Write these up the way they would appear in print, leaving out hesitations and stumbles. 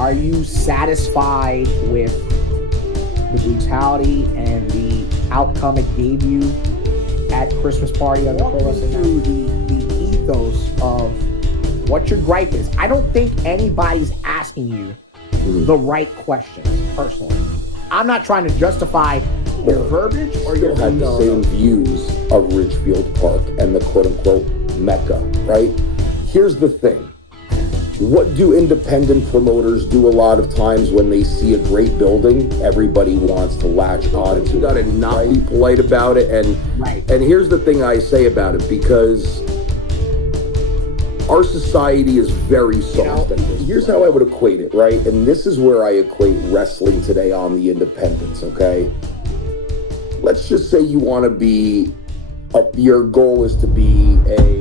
Are you satisfied with the brutality and the outcome it gave you at Christmas party on the Pro Wrestling Network? The ethos of what your gripe is. I don't think anybody's asking you the right questions, personally. I'm not trying to justify your verbiage or your had the same views of Ridgefield Park and the quote-unquote Mecca, right? Here's the thing. What do independent promoters do a lot of times when they see a great building? Everybody wants to latch on to. You got to not be polite about it. And here's the thing I say about it, because our society is very soft. Here's how I would equate it, right? And this is where I equate wrestling today on the independents, okay? Let's just say you want to be, your goal is to be a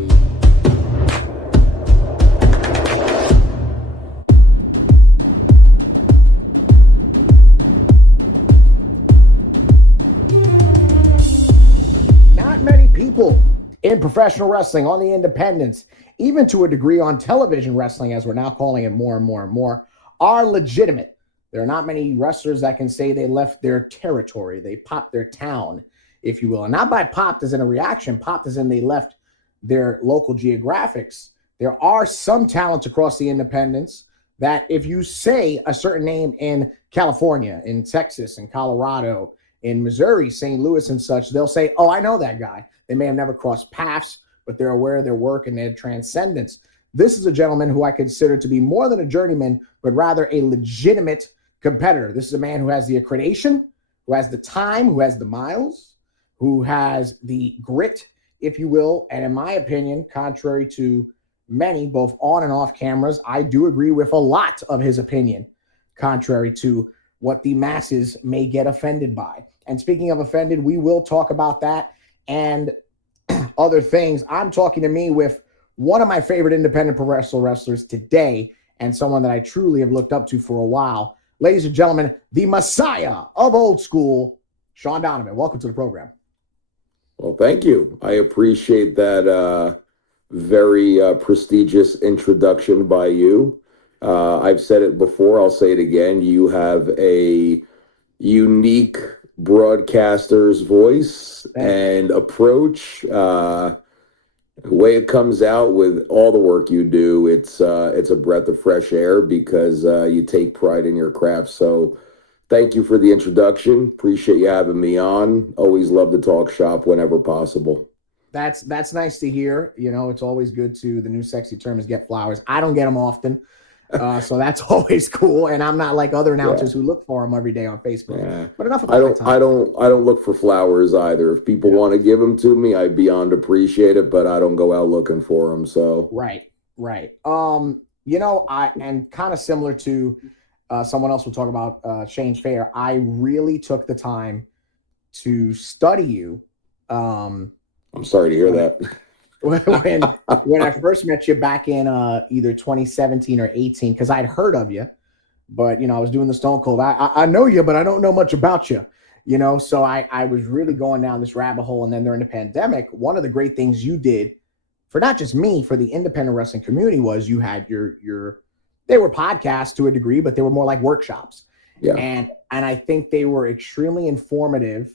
people in professional wrestling, on the independents, even to a degree on television wrestling, as we're now calling it more and more and more, are legitimate. There are not many wrestlers that can say they left their territory. They popped their town, if you will. And not by popped as in a reaction, popped as in they left their local geographics. There are some talents across the independents that if you say a certain name in California, in Texas, in Colorado, in Missouri, St. Louis and such, they'll say, oh, I know that guy. They may have never crossed paths, but they're aware of their work and their transcendence. This is a gentleman who I consider to be more than a journeyman, but rather a legitimate competitor. This is a man who has the accreditation, who has the time, who has the miles, who has the grit, if you will. And in my opinion, contrary to many, both on and off cameras, I do agree with a lot of his opinion, contrary to what the masses may get offended by. And speaking of offended, we will talk about that and other things. I'm talking to me with one of my favorite independent professional wrestlers today, and someone that I truly have looked up to for a while. Ladies and gentlemen, the Messiah of old school, Shawn Donovan. Welcome to the program. Well, thank you. I appreciate that very prestigious introduction by you. I've said it before, I'll say it again. You have a unique broadcaster's voice and approach. The way it comes out with all the work you do, it's a breath of fresh air, because you take pride in your craft. So thank you for the introduction. Appreciate you having me on. Always love to talk shop whenever possible. That's nice to hear. You know, it's always good to, the new sexy term is get flowers. I don't get them often. So that's always cool, and I'm not like other announcers who look for them every day on Facebook. Yeah. But enough about my time. I don't look for flowers either. If people want to give them to me, I beyond appreciate it, but I don't go out looking for them. So right. You know, and kind of similar to someone else we'll talk about, Shane Fair. I really took the time to study you. I'm sorry to hear that. when I first met you back in either 2017 or 18, because I'd heard of you, but, you know, I was doing the Stone Cold. I know you, but I don't know much about you, you know, so I was really going down this rabbit hole. And then during the pandemic, one of the great things you did for not just me, for the independent wrestling community, was you had they were podcasts to a degree, but they were more like workshops. Yeah. And I think they were extremely informative.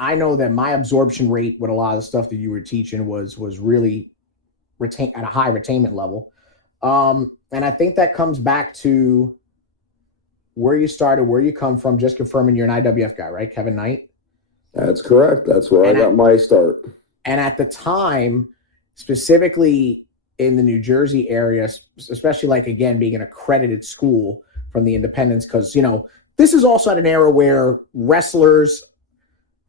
I know that my absorption rate with a lot of the stuff that you were teaching was really at a high retainment level. And I think that comes back to where you started, where you come from, just confirming you're an IWF guy, right? Kevin Knight? That's correct. That's where I got my start. And at the time, specifically in the New Jersey area, especially like, again, being an accredited school from the independents, because, you know, this is also at an era where wrestlers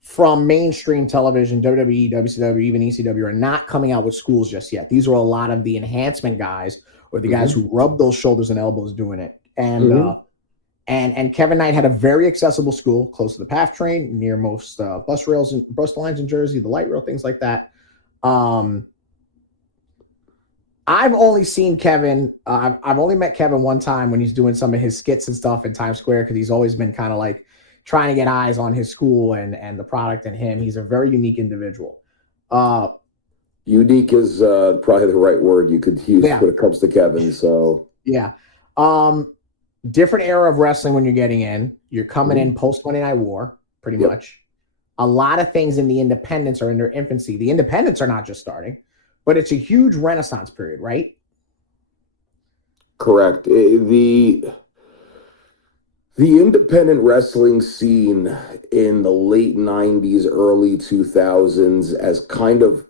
from mainstream television, WWE, WCW, even ECW, are not coming out with schools just yet. These are a lot of the enhancement guys, or the guys who rub those shoulders and elbows doing it. And and Kevin Knight had a very accessible school close to the PATH train, near most bus rails and bus lines in Jersey, the light rail, things like that. I've only seen Kevin. I've only met Kevin one time when he's doing some of his skits and stuff in Times Square, because he's always been kind of like trying to get eyes on his school and the product and him. He's a very unique individual. Unique is probably the right word you could use when it comes to Kevin. So Yeah. Different era of wrestling when you're getting in. You're coming in post Monday Night War, pretty Yep. much. A lot of things in the independents are in their infancy. The independents are not just starting, but it's a huge renaissance period, right? Correct. The independent wrestling scene in the late 90s, early 2000s, as kind of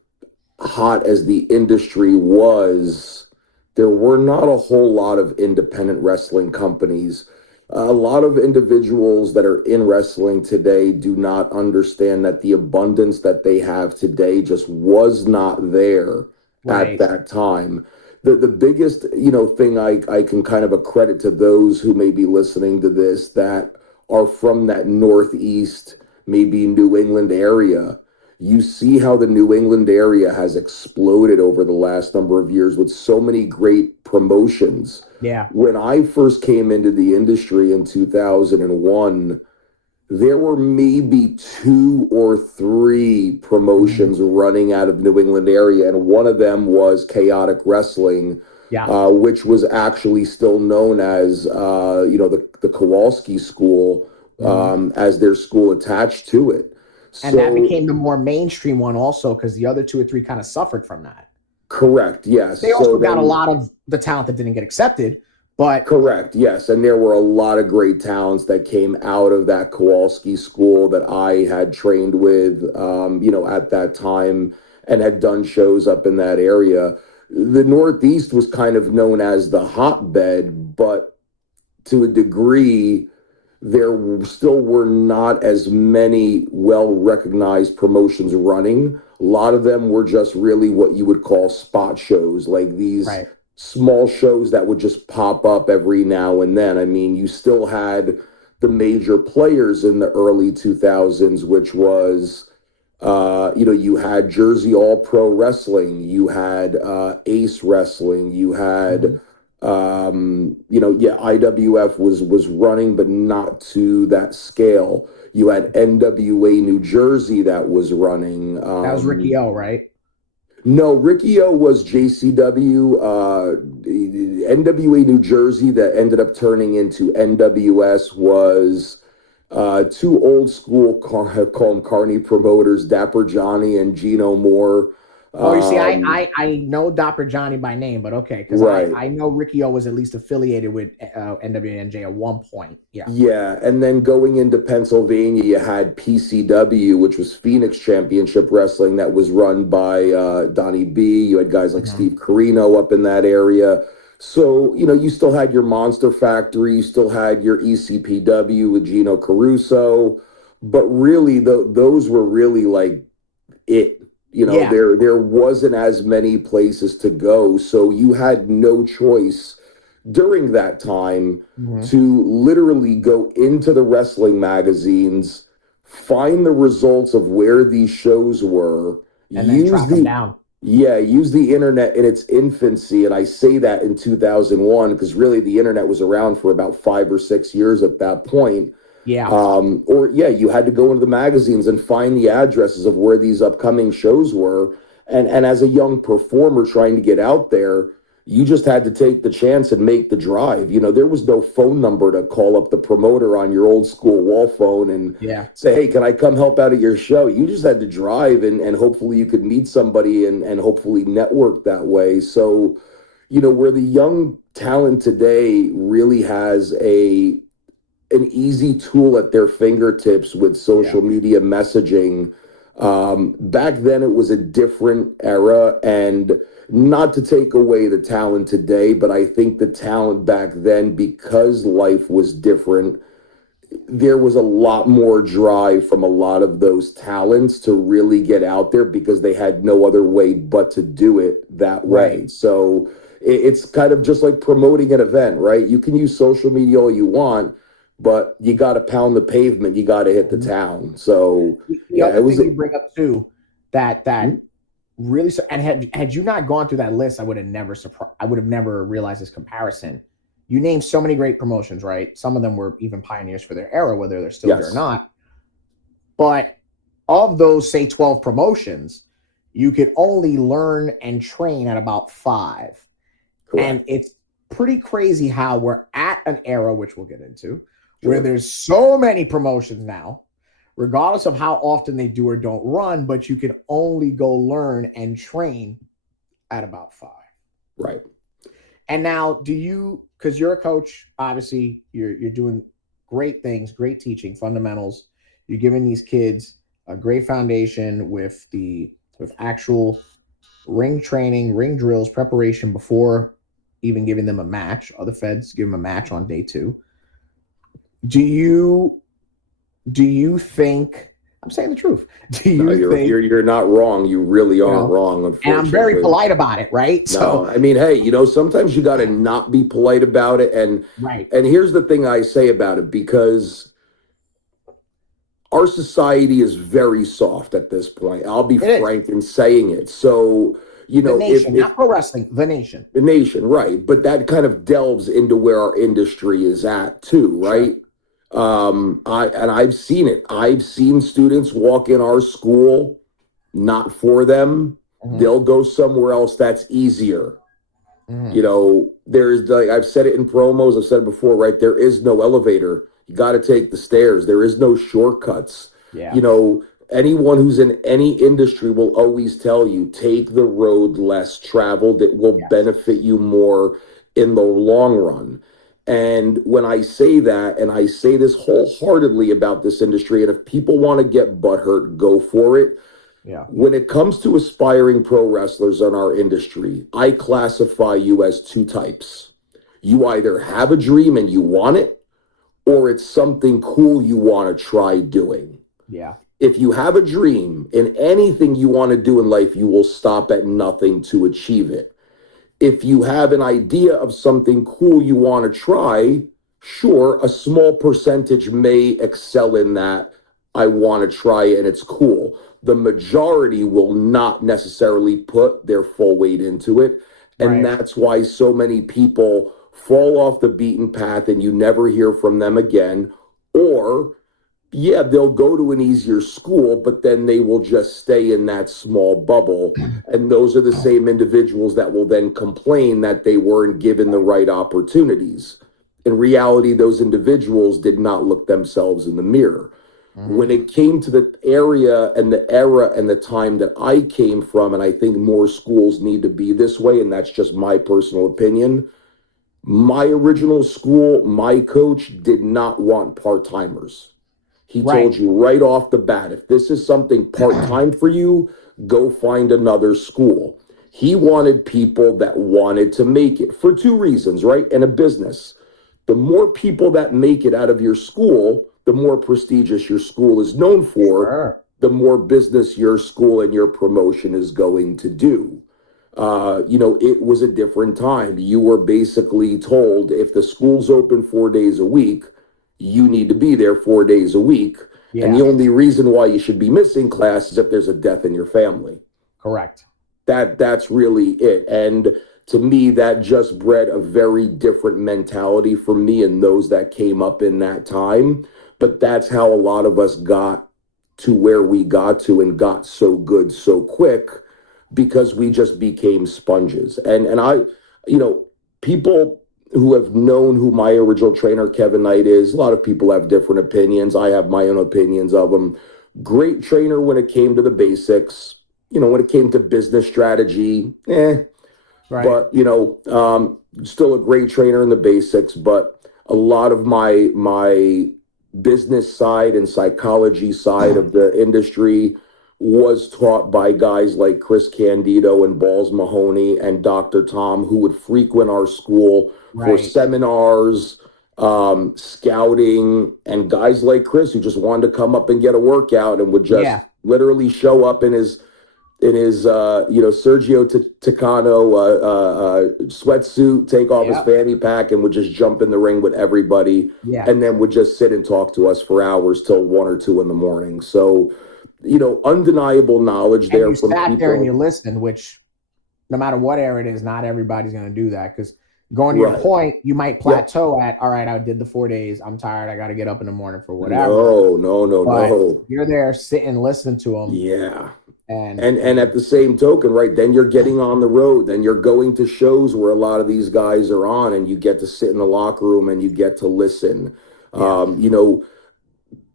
hot as the industry was, there were not a whole lot of independent wrestling companies. A lot of individuals that are in wrestling today do not understand that the abundance that they have today just was not there at Right. that time. The biggest thing I can kind of accredit to those who may be listening to this that are from that Northeast, maybe New England area. You see how the New England area has exploded over the last number of years with so many great promotions. Yeah. When I first came into the industry in 2001, there were maybe two or three Mhm. promotions running out of New England area, and one of them was Chaotic Wrestling, Yeah. which was actually still known as the Kowalski School, Mhm. as their school attached to it. And that So became the more mainstream one also because the other two or three kind of suffered from that. correct, yes. They So also got a then lot of the talent that didn't get accepted, but correct, yes. And there were a lot of great talents that came out of that Kowalski school that I had trained with, at that time and had done shows up in that area. The Northeast was kind of known as the hotbed, but to a degree, still were not as many well recognized promotions running. A lot of them were just really what you would call spot shows, like these right. small shows that would just pop up every now and then. I mean, you still had the major players in the early 2000s, which was you had Jersey All Pro Wrestling, you had Ace Wrestling, you had Mhm. IWF was running, but not to that scale. You had NWA New Jersey that was running. That was Ricky O, right? No, Ricky O was JCW. NWA New Jersey that ended up turning into NWS was two old school, call them Carney promoters, Dapper Johnny and Gino Moore. Oh, you see, Um, I know Dr. Johnny by name, but okay, because right. I know Ricky O was at least affiliated with NWNJ at one point. Yeah. Yeah, and then going into Pennsylvania, you had PCW, which was Phoenix Championship Wrestling, that was run by Donnie B. You had guys like Mhm. Steve Carino up in that area. So, you still had your Monster Factory, you still had your ECPW with Gino Caruso, but really, those were really like it. Yeah. There wasn't as many places to go, so you had no choice during that time Mhm. to literally go into the wrestling magazines, find the results of where these shows were, And then use track them the down. use the internet in its infancy. And I say that in 2001 because really the internet was around for about 5 or 6 years at that point. Yeah. Or yeah, you had to go into the magazines and find the addresses of where these upcoming shows were. And as a young performer trying to get out there, you just had to take the chance and make the drive. There was no phone number to call up the promoter on your old school wall phone and Yeah. say, hey, can I come help out at your show? You just had to drive and hopefully you could meet somebody and hopefully network that way. So, where the young talent today really has an easy tool at their fingertips with Yeah. social media messaging. Back then, it was a different era, and not to take away the talent today, but I think the talent back then, because life was different, there was a lot more drive from a lot of those talents to really get out there because they had no other way but to do it that Right. way. So it's kind of just like promoting an event, right? You can use social media all you want, but you got to pound the pavement. You got to hit the Mhm. town. So The yeah, other it was. thing you bring up too, that Mhm. really and had you not gone through that list, I would have never realized this comparison. You named so many great promotions, right? Some of them were even pioneers for their era, whether they're still here or Yes, not. But of those, say 12 promotions, you could only learn and train at about five. And correct. pretty crazy how we're at an era, which we'll get into, Sure. where there's so many promotions now, regardless of how often they do or don't run, but you can only go learn and train at about 5. Right. And now because you're a coach, obviously you're doing great things, great teaching, fundamentals. You're giving these kids a great foundation with actual ring training, ring drills, preparation before even giving them a match. Other feds give them a match on day 2. Do you think, I'm saying the truth, do you think you're not wrong? You really aren't wrong, unfortunately. And I'm very polite about it, right? No, I mean, hey, sometimes you got to not be polite about it. And here's the thing I say about it, because our society is very soft at this point. I'll be frank in saying it. So, the nation, not pro wrestling, the nation. The nation, right. But that kind of delves into where our industry is at too, right? Sure. I've seen it. I've seen students walk in our school, not for them. Mm-hmm. They'll go somewhere else that's easier. Mm-hmm. There's I've said it in promos, I've said it before, right? There is no elevator. You got to take the stairs. There is no shortcuts. Yeah. Anyone who's in any industry will always tell you, take the road less traveled. It will benefit you more in the long run. And when I say that, and I say this wholeheartedly about this industry, and if people want to get butthurt, go for it. Yeah. When it comes to aspiring pro wrestlers in our industry, I classify you as 2 types. You either have a dream and you want it, or it's something cool you want to try doing. Yeah. If you have a dream in anything you want to do in life, you will stop at nothing to achieve it. If you have an idea of something cool you want to try, sure, a small percentage may excel in that. I want to try it and it's cool. The majority will not necessarily put their full weight into it. And that's why so many people fall off the beaten path and you never hear from them again. Or, they'll go to an easier school, but then they will just stay in that small bubble. And those are the same individuals that will then complain that they weren't given the right opportunities. In reality, those individuals did not look themselves in the mirror. Mm-hmm. When it came to the area and the era and the time that I came from, and I think more schools need to be this way, and that's just my personal opinion, my original school, my coach did not want part-timers. He told you right off the bat, if this is something part-time for you, go find another school. He wanted people that wanted to make it for 2 reasons, right? In a business, the more people that make it out of your school, the more prestigious your school is known for, the more business your school and your promotion is going to do. It was a different time. You were basically told if the school's open 4 days a week, you need to be there 4 days a week. Yeah. And the only reason why you should be missing class is if there's a death in your family. Correct. That's really it. And to me, that just bred a very different mentality for me and those that came up in that time. But that's how a lot of us got to where we got to and got so good so quick, because we just became sponges. And I, people who have known who my original trainer, Kevin Knight, is. A lot of people have different opinions. I have my own opinions of him. Great trainer when it came to the basics. When it came to business strategy, But, still a great trainer in the basics. But a lot of my business side and psychology side of the industry was taught by guys like Chris Candido and Balls Mahoney and Dr. Tom, who would frequent our school for seminars, scouting, and guys like Chris who just wanted to come up and get a workout and would just literally show up in his Sergio Tacano sweatsuit, take off his fanny pack, and would just jump in the ring with everybody, and then would just sit and talk to us for hours till 1 or 2 in the morning. So, undeniable knowledge there. And you sat there and you listened, which no matter what era it is, not everybody's going to do that, because going to your point, you might plateau at, all right, I did the 4 days. I'm tired. I got to get up in the morning for whatever. No. You're there sitting, listening to them. Yeah. And at the same token, right, then you're getting on the road, then you're going to shows where a lot of these guys are on, and you get to sit in the locker room and you get to listen. Yeah. You know,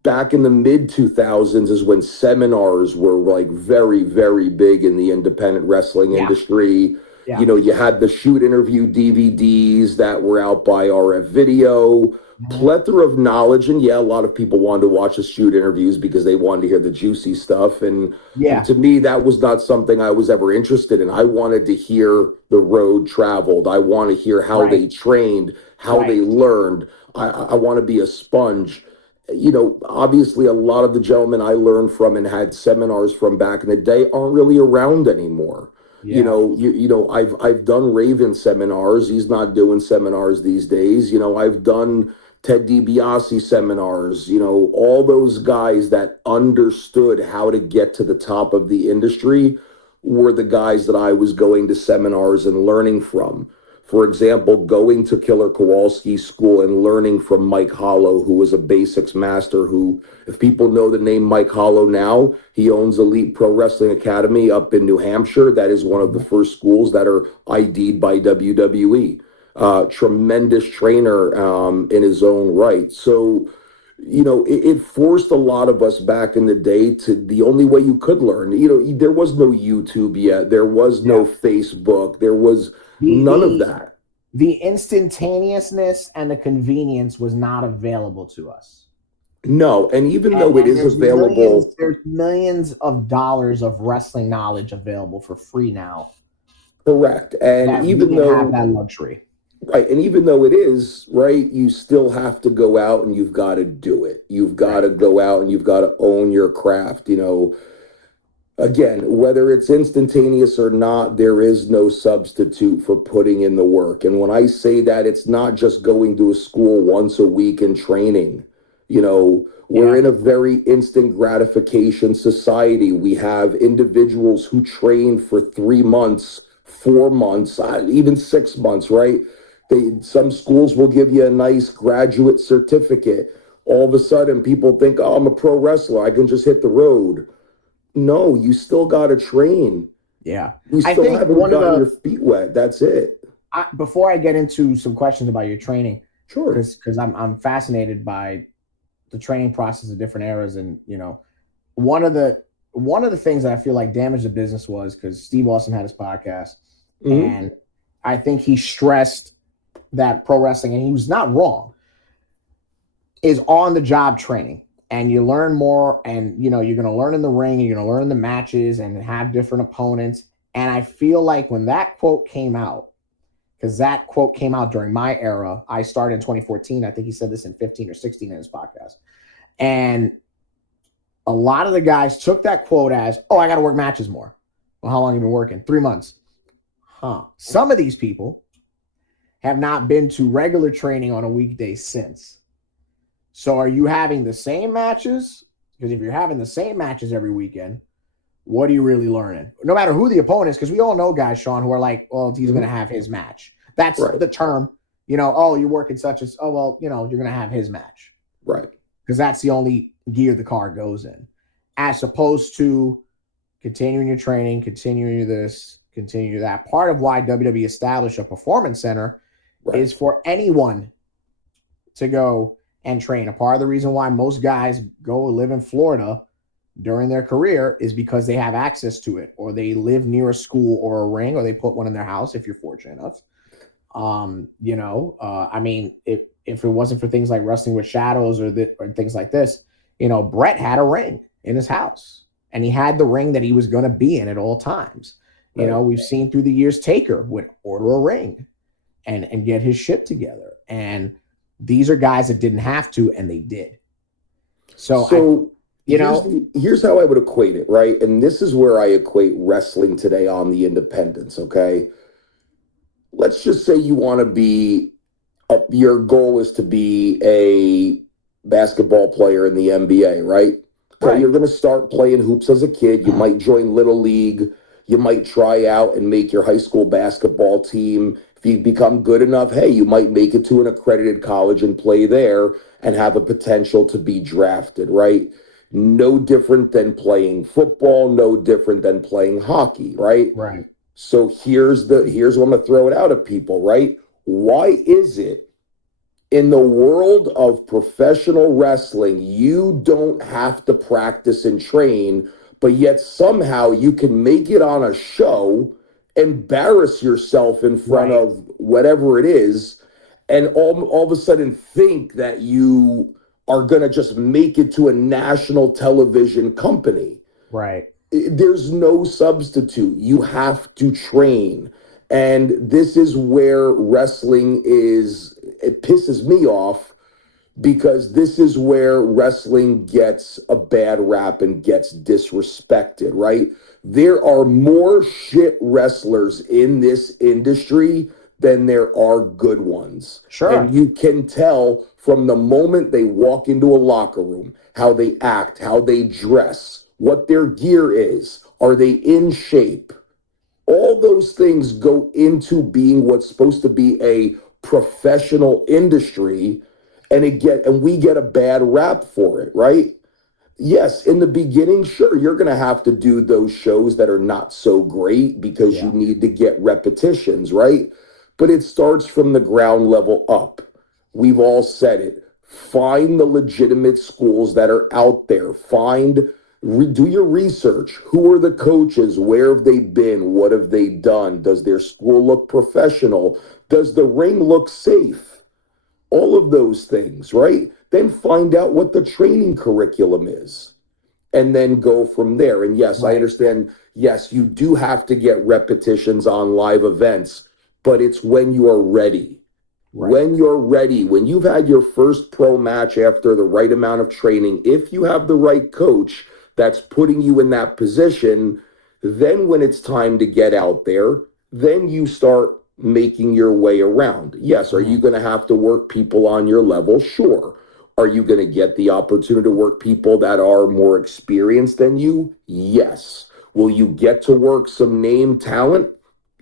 back in the mid 2000s is when seminars were like very, very big in the independent wrestling Yeah. industry. Yeah. You know, you had the shoot interview DVDs that were out by RF Video, plethora of knowledge. And yeah, a lot of people wanted to watch the shoot interviews because they wanted to hear the juicy stuff. And Yeah. to me, that was not something I was ever interested in. I wanted to hear the road traveled. I want to hear how they trained, how they learned. I want to be a sponge. You know, obviously, a lot of the gentlemen I learned from and had seminars from back in the day aren't really around anymore. Yeah. You know, I've done Raven seminars. He's not doing seminars these days. You know, I've done Ted DiBiase seminars. You know, all those guys that understood how to get to the top of the industry were the guys that I was going to seminars and learning from. For example, going to Killer Kowalski's school and learning from Mike Hollow, who was a basics master, who, if people know the name Mike Hollow now, he owns Elite Pro Wrestling Academy up in New Hampshire. That is one of the first schools that are ID'd by WWE. Tremendous trainer in his own right. So, you know, it forced a lot of us back in the day to the only way you could learn. You know, there was no YouTube yet. There was no Facebook. There was none of that. The instantaneousness and the convenience was not available to us. No, and even though it is available, there's millions of dollars of wrestling knowledge available for free now. Correct. And even though have that luxury. Right. And even though it is, right, you still have to go out and you've got to do it. You've got to go out and you've got to own your craft. You know, again, whether it's instantaneous or not, there is no substitute for putting in the work. And when I say that, it's not just going to a school once a week and training. You know, we're in a very instant gratification society. We have individuals who train for 3 months, 4 months, even 6 months, right? Some schools will give you a nice graduate certificate. All of a sudden, people think, oh, I'm a pro wrestler. I can just hit the road. No, you still got to train. Yeah. You still haven't gotten your feet wet. That's it. Before I get into some questions about your training, sure, because I'm fascinated by the training process of different eras. And, you know, one of the things that I feel like damaged the business was because Steve Austin had his podcast, and I think he stressed that pro wrestling, and he was not wrong, is on the job training. And you learn more, and you know, you're going to learn in the ring, you're going to learn in the matches and have different opponents. And I feel like when that quote came out, because that quote came out during my era, I started in 2014. I think he said this in 15 or 16 in his podcast. And a lot of the guys took that quote as, oh, I got to work matches more. Well, how long have you been working? 3 months. Some of these people have not been to regular training on a weekday since. So are you having the same matches? Because if you're having the same matches every weekend, what are you really learning? No matter who the opponent is, because we all know guys, Shawn, who are like, well, he's going to have his match. That's the term. You know, oh, you're working such as, oh, well, you know, you're going to have his match. Right. Because that's the only gear the car goes in. As opposed to continuing your training, continuing this, continue that. Part of why WWE established a performance center is for anyone to go and train. A part of the reason why most guys go live in Florida during their career is because they have access to it, or they live near a school or a ring, or they put one in their house if you're fortunate enough. You know, I mean, if it wasn't for things like Wrestling with Shadows or things like this, you know, Brett had a ring in his house, and he had the ring that he was going to be in at all times. You know, we've seen through the years Taker would order a ring and get his shit together. And these are guys that didn't have to, and they did. So here's how I would equate it, right? And this is where I equate wrestling today on the independents, okay? Let's just say you want to be, your goal is to be a basketball player in the NBA, right? So you're going to start playing hoops as a kid. You might join Little League. You might try out and make your high school basketball team. If you become good enough, hey, you might make it to an accredited college and play there and have a potential to be drafted, right? No different than playing football, no different than playing hockey, right? Right. So here's what I'm gonna throw it out at people, right? Why is it in the world of professional wrestling, you don't have to practice and train, but yet somehow you can make it on a show, embarrass yourself in front Right. of whatever it is, and all of a sudden think that you are going to just make it to a national television company? Right. There's no substitute. You have to train. And this is where wrestling is, it pisses me off because this is where wrestling gets a bad rap and gets disrespected, right? There are more shit wrestlers in this industry than there are good ones. Sure. And you can tell from the moment they walk into a locker room, how they act, how they dress, what their gear is, are they in shape? All those things go into being what's supposed to be a professional industry, and we get a bad rap for it, right? Yes, in the beginning, sure, you're going to have to do those shows that are not so great because you Yeah. need to get repetitions, right? But it starts from the ground level up. We've all said it. Find the legitimate schools that are out there. Do your research. Who are the coaches? Where have they been? What have they done? Does their school look professional? Does the ring look safe? All of those things, right? Then find out what the training curriculum is and then go from there. And yes, I Right. understand. Yes, you do have to get repetitions on live events, but it's when you are ready. Right. When you're ready, when you've had your first pro match after the right amount of training, if you have the right coach that's putting you in that position, then when it's time to get out there, then you start making your way around. Yes, are you Mhm. going to have to work people on your level? Sure. Are you going to get the opportunity to work people that are more experienced than you? Yes. Will you get to work some name talent?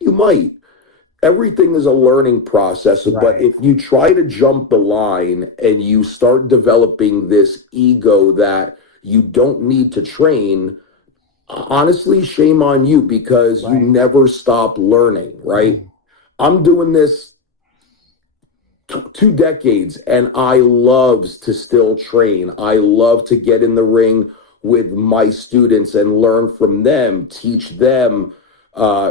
You might. Everything is a learning process, but Right. if you try to jump the line and you start developing this ego that you don't need to train, honestly, shame on you because you Right. never stop learning, right? I'm doing this 2 decades and I loves to still train. I love to get in the ring with my students and learn from them, teach them,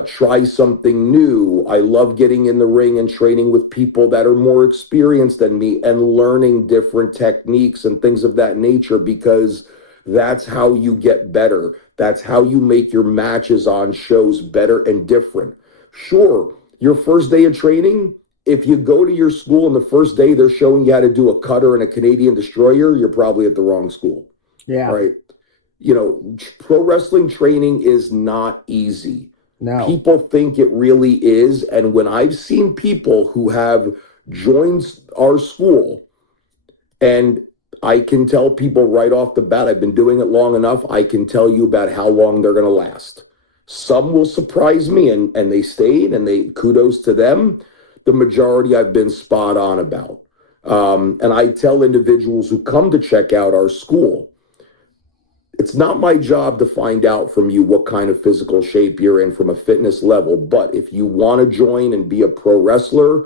try something new. I love getting in the ring and training with people that are more experienced than me and learning different techniques and things of that nature because that's how you get better. That's how you make your matches on shows better and different. Sure, your first day of training, if you go to your school and the first day they're showing you how to do a cutter and a Canadian destroyer, you're probably at the wrong school, Yeah. right? You know, pro wrestling training is not easy. No. People think it really is. And when I've seen people who have joined our school, and I can tell people right off the bat, I've been doing it long enough, I can tell you about how long they're going to last. Some will surprise me and they stayed and they kudos to them. The majority I've been spot on about. And I tell individuals who come to check out our school, it's not my job to find out from you what kind of physical shape you're in from a fitness level. But if you want to join and be a pro wrestler,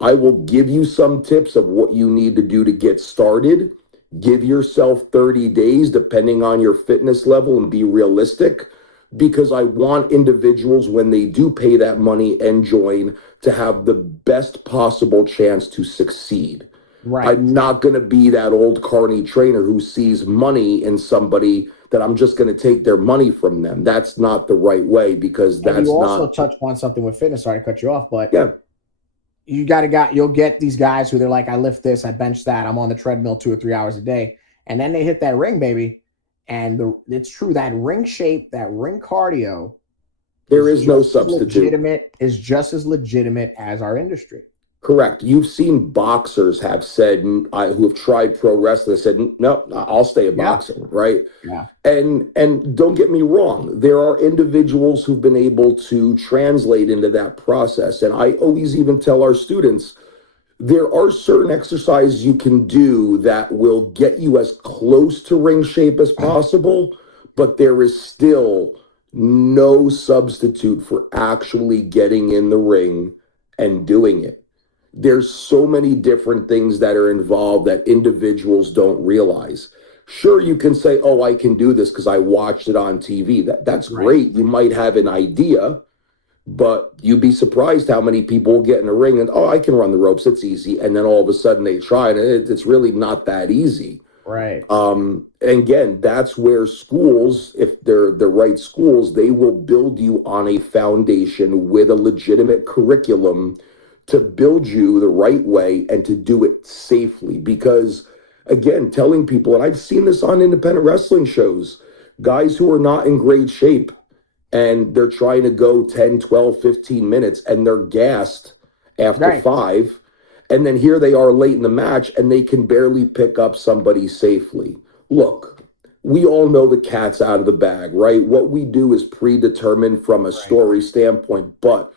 I will give you some tips of what you need to do to get started. Give yourself 30 days, depending on your fitness level, and be realistic because I want individuals, when they do pay that money and join, to have the best possible chance to succeed. Right. I'm not going to be that old carny trainer who sees money in somebody that I'm just going to take their money from them. That's not the right way because And you that's also not, touched on something with fitness. Sorry to cut you off, but yeah. you'll get these guys who they're like, I lift this, I bench that, I'm on the treadmill 2 or 3 hours a day, and then they hit that ring, baby, and it's true, that ring shape, that ring cardio There is no substitute. is just as legitimate as our industry. Correct. You've seen boxers have said, who have tried pro wrestling, said, no, I'll stay a Yeah. boxer, right? Yeah. And don't get me wrong, there are individuals who've been able to translate into that process. And I always even tell our students, There are certain exercises you can do that will get you as close to ring shape as possible, but there is still no substitute for actually getting in the ring and doing it. There's so many different things that are involved that individuals don't realize. Sure, you can say, "Oh, I can do this because I watched it on TV." That's Right. great. You might have an idea, but you'd be surprised how many people get in a ring and, "Oh, I can run the ropes. It's easy." And then all of a sudden they try and it's really not that easy. Right. And again, that's where schools, if they're the right schools, they will build you on a foundation with a legitimate curriculum to build you the right way and to do it safely. Because again, telling people, and I've seen this on independent wrestling shows, guys who are not in great shape and they're trying to go 10, 12, 15 minutes and they're gassed after Right. 5. And then here they are late in the match and they can barely pick up somebody safely. Look, we all know the cat's out of the bag, right? What we do is predetermined from a Right. story standpoint, but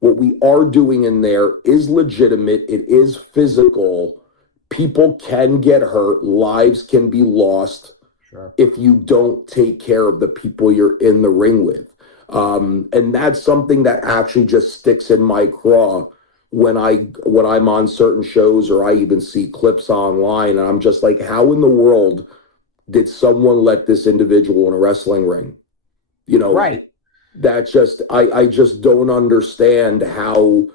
what we are doing in there is legitimate. It is physical. People can get hurt. Lives can be lost Sure. if you don't take care of the people you're in the ring with. And that's something that actually just sticks in my craw when I'm on certain shows or I even see clips online, and I'm just like, how in the world did someone let this individual in a wrestling ring? You know, Right. that just I just don't understand how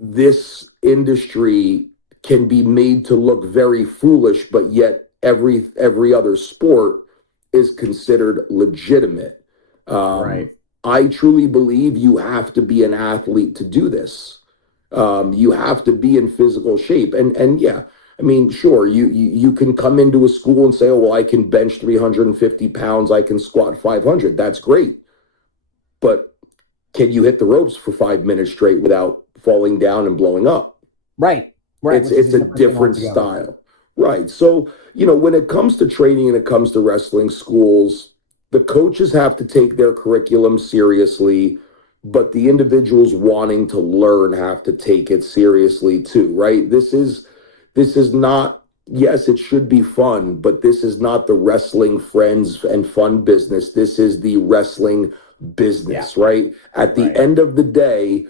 this industry can be made to look very foolish, but yet every other sport is considered legitimate. Right. I truly believe you have to be an athlete to do this. You have to be in physical shape, and yeah, I mean, sure, you can come into a school and say, "Oh, well, I can bench 350 pounds, I can squat 500." That's great, but can you hit the ropes for 5 minutes straight without falling down and blowing up? Right. Right. It's Which is it's a a different thing different altogether. style. Right. So, when it comes to training and it comes to wrestling schools, the coaches have to take their curriculum seriously, but the individuals wanting to learn have to take it seriously too, right? This is not, yes, it should be fun, but this is not the wrestling friends and fun business. This is the wrestling business, right? At the Right. end of the day,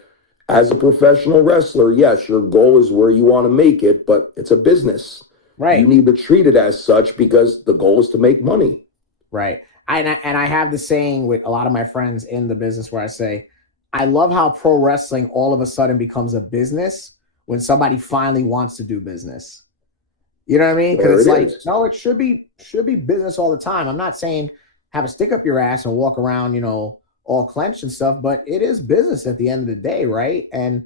as a professional wrestler, yes, your goal is where you want to make it, but it's a business. You Right. need to treat it as such because the goal is to make money. Right. And I have the saying with a lot of my friends in the business where I say, I love how pro wrestling all of a sudden becomes a business when somebody finally wants to do business. You know what I mean? Because There it's it like, is. no, it should be business all the time. I'm not saying have a stick up your ass and walk around, all clenched and stuff, but it is business at the end of the day, right? And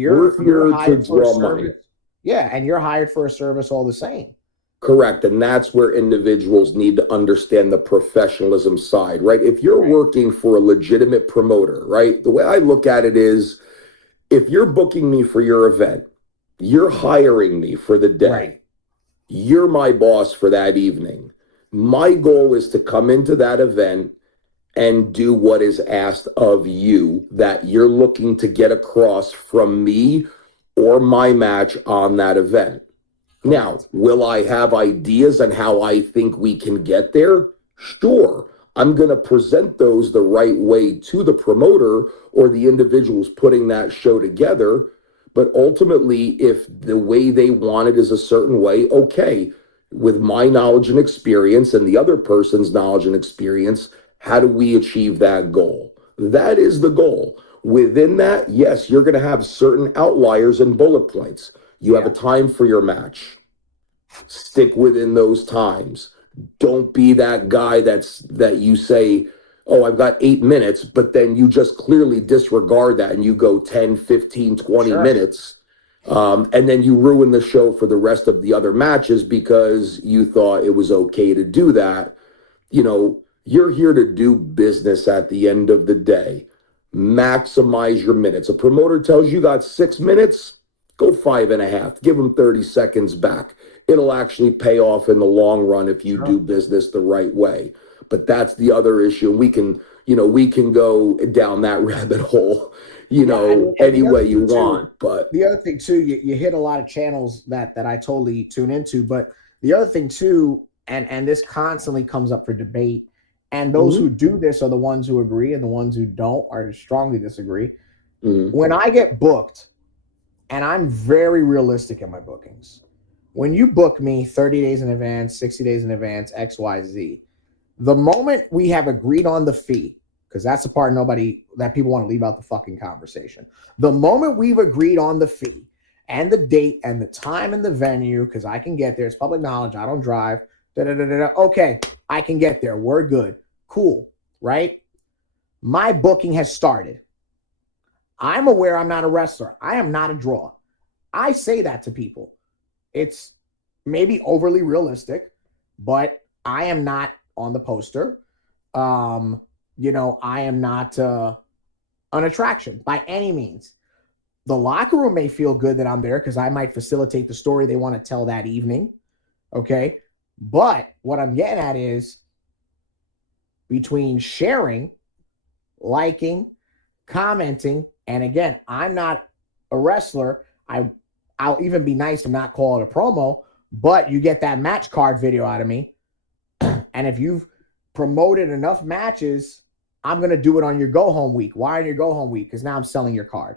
you're We're here to hired for a draw money. service. Yeah, and you're hired for a service all the same. Correct. And that's where individuals need to understand the professionalism side, right? If you're Right. working for a legitimate promoter, right? The way I look at it is if you're booking me for your event, you're hiring me for the day. Right. You're my boss for that evening. My goal is to come into that event and do what is asked of you that you're looking to get across from me or my match on that event. Now, will I have ideas on how I think we can get there? Sure. I'm going to present those the right way to the promoter or the individuals putting that show together. But ultimately, if the way they want it is a certain way, okay, with my knowledge and experience and the other person's knowledge and experience, how do we achieve that goal? That is the goal. Within that, yes, you're going to have certain outliers and bullet points. You have a time for your match. Stick within those times. Don't be that guy that you say, "Oh, I've got 8 minutes," but then you just clearly disregard that and you go 10, 15, 20 Sure. minutes. And then you ruin the show for the rest of the other matches because you thought it was okay to do that. You're here to do business at the end of the day. Maximize your minutes. A promoter tells you got 6 minutes, go 5.5. Give them 30 seconds back. It'll actually pay off in the long run if you Sure. do business the right way. But that's the other issue. And we can, we can go down that rabbit hole, And any the other way you thing too, want. But you hit a lot of channels that I totally tune into. But the other thing too, and this constantly comes up for debate, and those Mhm, who do this are the ones who agree, and the ones who don't are strongly disagree. mhm. When I get booked, and I'm very realistic in my bookings, when you book me 30 days in advance, 60 days in advance, XYZ, the moment we have agreed on the fee, because that's the part that people want to leave out the fucking conversation. The moment we've agreed on the fee and the date and the time and the venue, because I can get there, it's public knowledge, I don't drive. Okay, I can get there. We're good. Cool, right? My booking has started. I'm aware I'm not a wrestler. I am not a draw. I say that to people. It's maybe overly realistic, but I am not on the poster. I am not an attraction by any means. The locker room may feel good that I'm there because I might facilitate the story they want to tell that evening. Okay. But what I'm getting at is between sharing, liking, commenting, and again, I'm not a wrestler. I'll even be nice and not call it a promo, but you get that match card video out of me. And if you've promoted enough matches, I'm going to do it on your go home week. Why on your go home week? Because now I'm selling your card.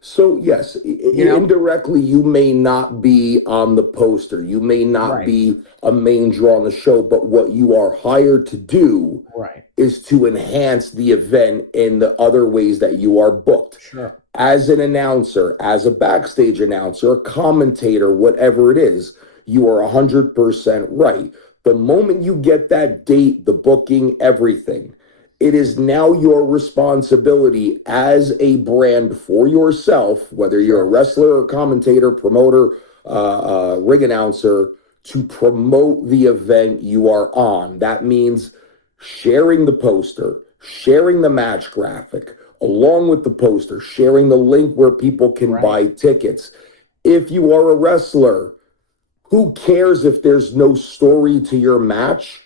So yes, indirectly, you may not be on the poster. You may not be a main draw on the show, but what you are hired to do is to enhance the event in the other ways that you are booked. Sure. As an announcer, as a backstage announcer, a commentator, whatever it is, you are 100% right. The moment you get that date, the booking, everything, it is now your responsibility as a brand for yourself, whether you're a wrestler or commentator, promoter, ring announcer, to promote the event you are on. That means sharing the poster, sharing the match graphic, along with the poster, sharing the link where people can buy tickets. If you are a wrestler, who cares if there's no story to your match?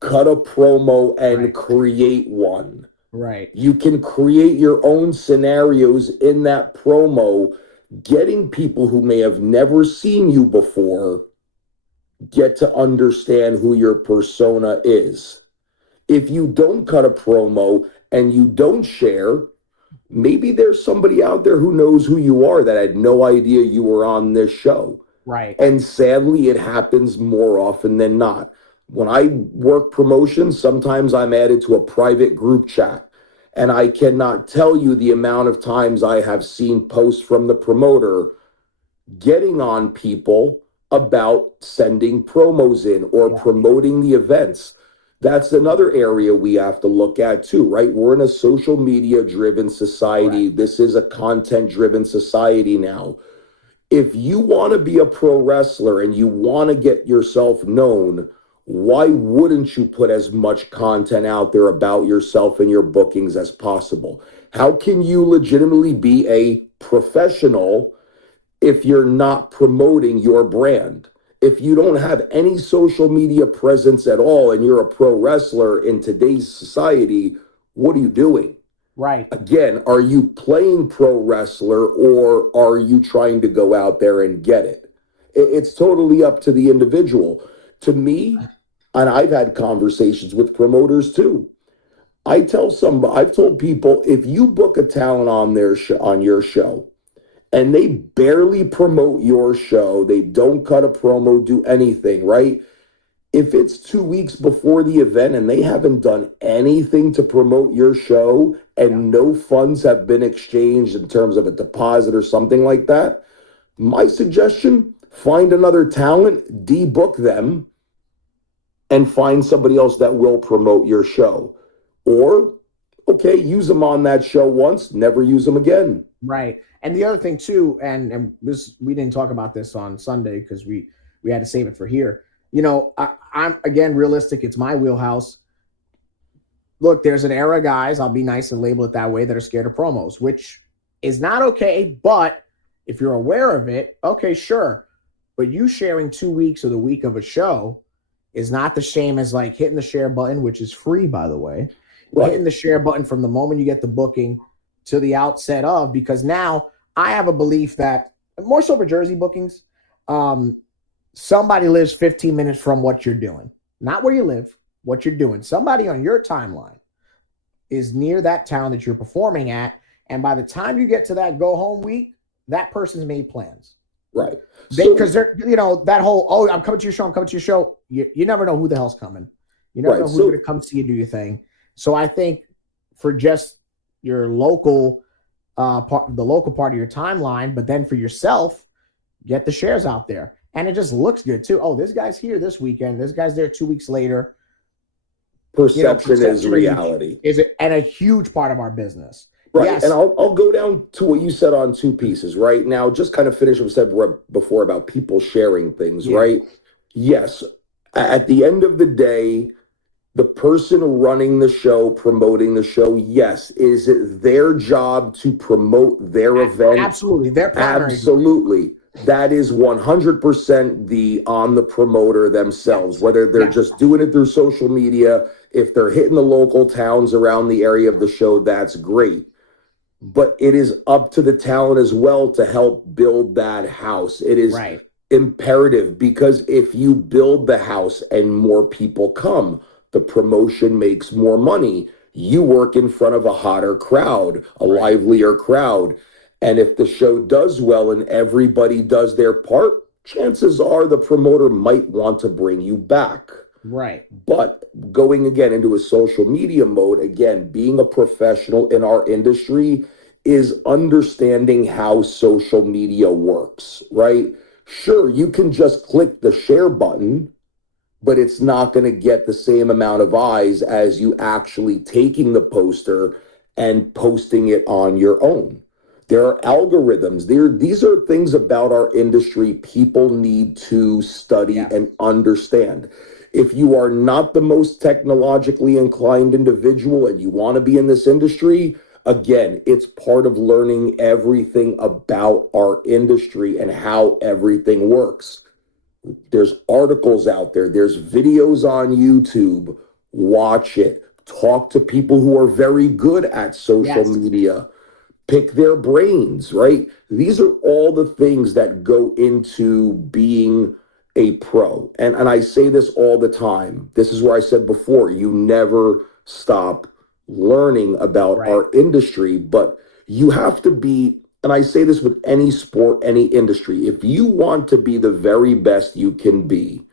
Cut a promo and create one. Right. You can create your own scenarios in that promo, getting people who may have never seen you before get to understand who your persona is. If you don't cut a promo and you don't share, maybe there's somebody out there who knows who you are that had no idea you were on this show. Right. And sadly, it happens more often than not. When I work promotions, sometimes I'm added to a private group chat. And I cannot tell you the amount of times I have seen posts from the promoter getting on people about sending promos in or promoting the events. That's another area we have to look at too, right? We're in a social media driven society. This is a content driven society now. If you want to be a pro wrestler and you want to get yourself known, why wouldn't you put as much content out there about yourself and your bookings as possible? How can you legitimately be a professional if you're not promoting your brand? If you don't have any social media presence at all and you're a pro wrestler in today's society, what are you doing? Right. Again, are you playing pro wrestler or are you trying to go out there and get it? It's totally up to the individual. To me, and I've had conversations with promoters too. I've told people, if you book a talent on on your show and they barely promote your show, they don't cut a promo, do anything, right? If it's 2 weeks before the event and they haven't done anything to promote your show and no funds have been exchanged in terms of a deposit or something like that, my suggestion, find another talent, debook them, and find somebody else that will promote your show. Or, okay, use them on that show once, never use them again. Right. And the other thing too, and this, we didn't talk about this on Sunday because we had to save it for here. I'm again realistic. It's my wheelhouse. Look, there's an era, guys, I'll be nice and label it that way, that are scared of promos, which is not okay. But if you're aware of it, okay, sure. But you sharing 2 weeks of the week of a show is not the same as like hitting the share button, which is free, by the way. Right. Hitting the share button from the moment you get the booking to the outset of, because now I have a belief that more so for Jersey bookings, somebody lives 15 minutes from what you're doing, not where you live, what you're doing. Somebody on your timeline is near that town that you're performing at. And by the time you get to that go home week, that person's made plans. Right. Because they're, you know, that whole, oh, I'm coming to your show, I'm coming to your show. You never know who the hell's coming. You never know who's going to come see you do your thing. So I think for just your local part, the local part of your timeline, but then for yourself, get the shares out there. And it just looks good too. Oh, this guy's here this weekend. This guy's there 2 weeks later. Perception is reality. And a huge part of our business. Right. Yes. And I'll go down to what you said on two pieces right now. Just kind of finish what I said before about people sharing things, right? Yes. At the end of the day, the person running the show, promoting the show, yes, is it their job to promote their event? Absolutely. Their primary. Absolutely. That is 100% on the promoter themselves, whether they're just doing it through social media. If they're hitting the local towns around the area of the show, that's great. But it is up to the talent as well to help build that house. It is imperative, because if you build the house and more people come, the promotion makes more money. You work in front of a hotter crowd, a livelier crowd. And if the show does well and everybody does their part, chances are the promoter might want to bring you back. Right. But going again into a social media mode, again, being a professional in our industry is understanding how social media works, right? Sure, you can just click the share button, but it's not going to get the same amount of eyes as you actually taking the poster and posting it on your own. There are algorithms. These are things about our industry people need to study and understand. If you are not the most technologically inclined individual and you want to be in this industry, again, it's part of learning everything about our industry and how everything works. There's articles out there. There's videos on YouTube. Watch it. Talk to people who are very good at social media. Pick their brains, right? These are all the things that go into being a pro. And I say this all the time. This is where I said before, you never stop learning about our industry, but you have to be, and I say this with any sport, any industry, if you want to be the very best you can be,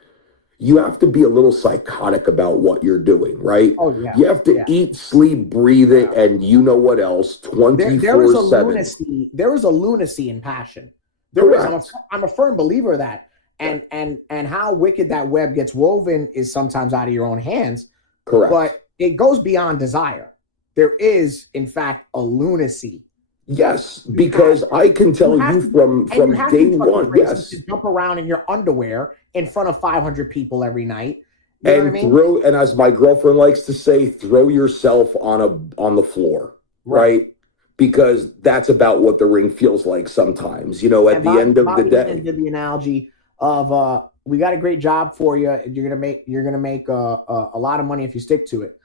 you have to be a little psychotic about what you're doing, right? Oh, yeah. You have to eat, sleep, breathe it, and you know what else, 24/7. There is a lunacy in passion. I'm a firm believer of that. And how wicked that web gets woven is sometimes out of your own hands. Correct. But it goes beyond desire. There is, in fact, a lunacy. Yes, because I can tell you from day one, yes. To jump around in your underwear in front of 500 people every night. You know what I mean? And as my girlfriend likes to say, throw yourself on the floor, right? Because that's about what the ring feels like sometimes. You know, at the end of the day. Did the analogy of we got a great job for you. You're gonna make a lot of money if you stick to it.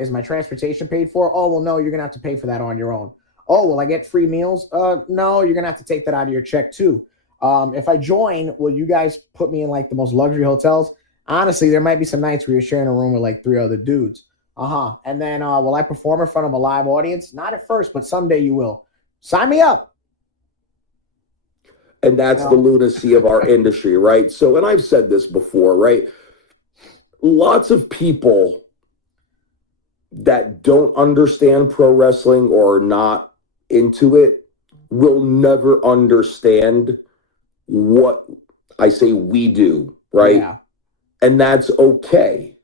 Is my transportation paid for? Oh well, no, you're gonna have to pay for that on your own. Oh, will I get free meals? No, you're gonna have to take that out of your check too. If I join, will you guys put me in like the most luxury hotels? Honestly, there might be some nights where you're sharing a room with like 3 other dudes. And then will I perform in front of a live audience? Not at first, but someday you will. Sign me up. And that's the lunacy of our industry, right? So, and I've said this before, right? Lots of people that don't understand pro wrestling or are not into it will never understand what I say we do, right? Yeah. And that's okay.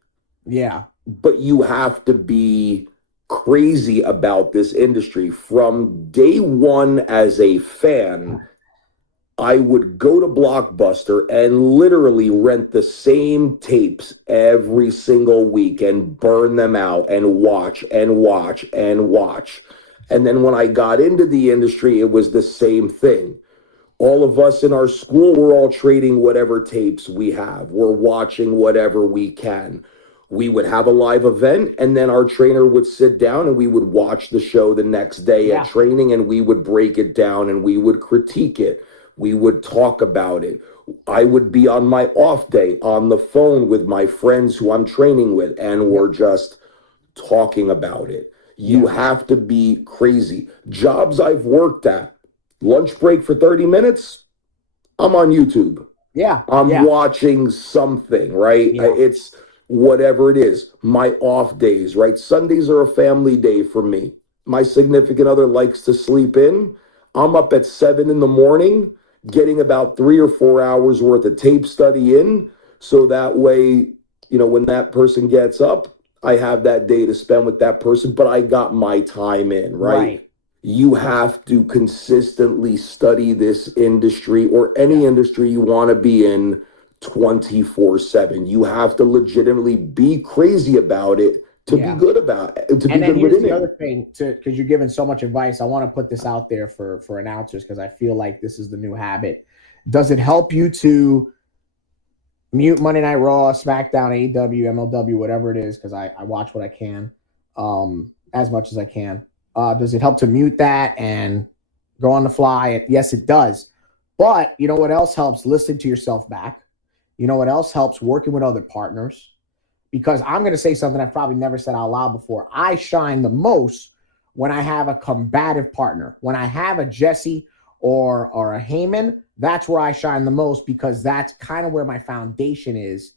Yeah. But you have to be crazy about this industry. From day one as a fan, I would go to Blockbuster and literally rent the same tapes every single week and burn them out and watch and watch and watch. And then when I got into the industry, it was the same thing. All of us in our school, we're all trading whatever tapes we have. We're watching whatever we can. We would have a live event, and then our trainer would sit down and we would watch the show the next day at training, and we would break it down and we would critique it. We would talk about it. I would be on my off day on the phone with my friends who I'm training with, and we're just talking about it. You have to be crazy. Jobs I've worked at, lunch break for 30 minutes, I'm on YouTube. I'm watching something, right? It's whatever it is. My off days, right? Sundays are a family day for me. My significant other likes to sleep in. I'm up at 7 in the morning, getting about 3 or 4 hours worth of tape study in. So that way, when that person gets up, I have that day to spend with that person, but I got my time in, right? You have to consistently study this industry, or any industry you want to be in, 24/7. You have to legitimately be crazy about it to be good about it, to be good here's within the it. other thing, because you're giving so much advice, I want to put this out there for announcers, because I feel like this is the new habit. Does it help you to mute Monday Night Raw, SmackDown, AEW, MLW, whatever it is? Because I watch what I can, as much as I can. Does it help to mute that and go on the fly? Yes, it does. But you know what else helps? Listening to yourself back. You know what else helps? Working with other partners. Because I'm going to say something I've probably never said out loud before. I shine the most when I have a combative partner. When I have a Jesse or a Heyman, that's where I shine the most, because that's kind of where my foundation is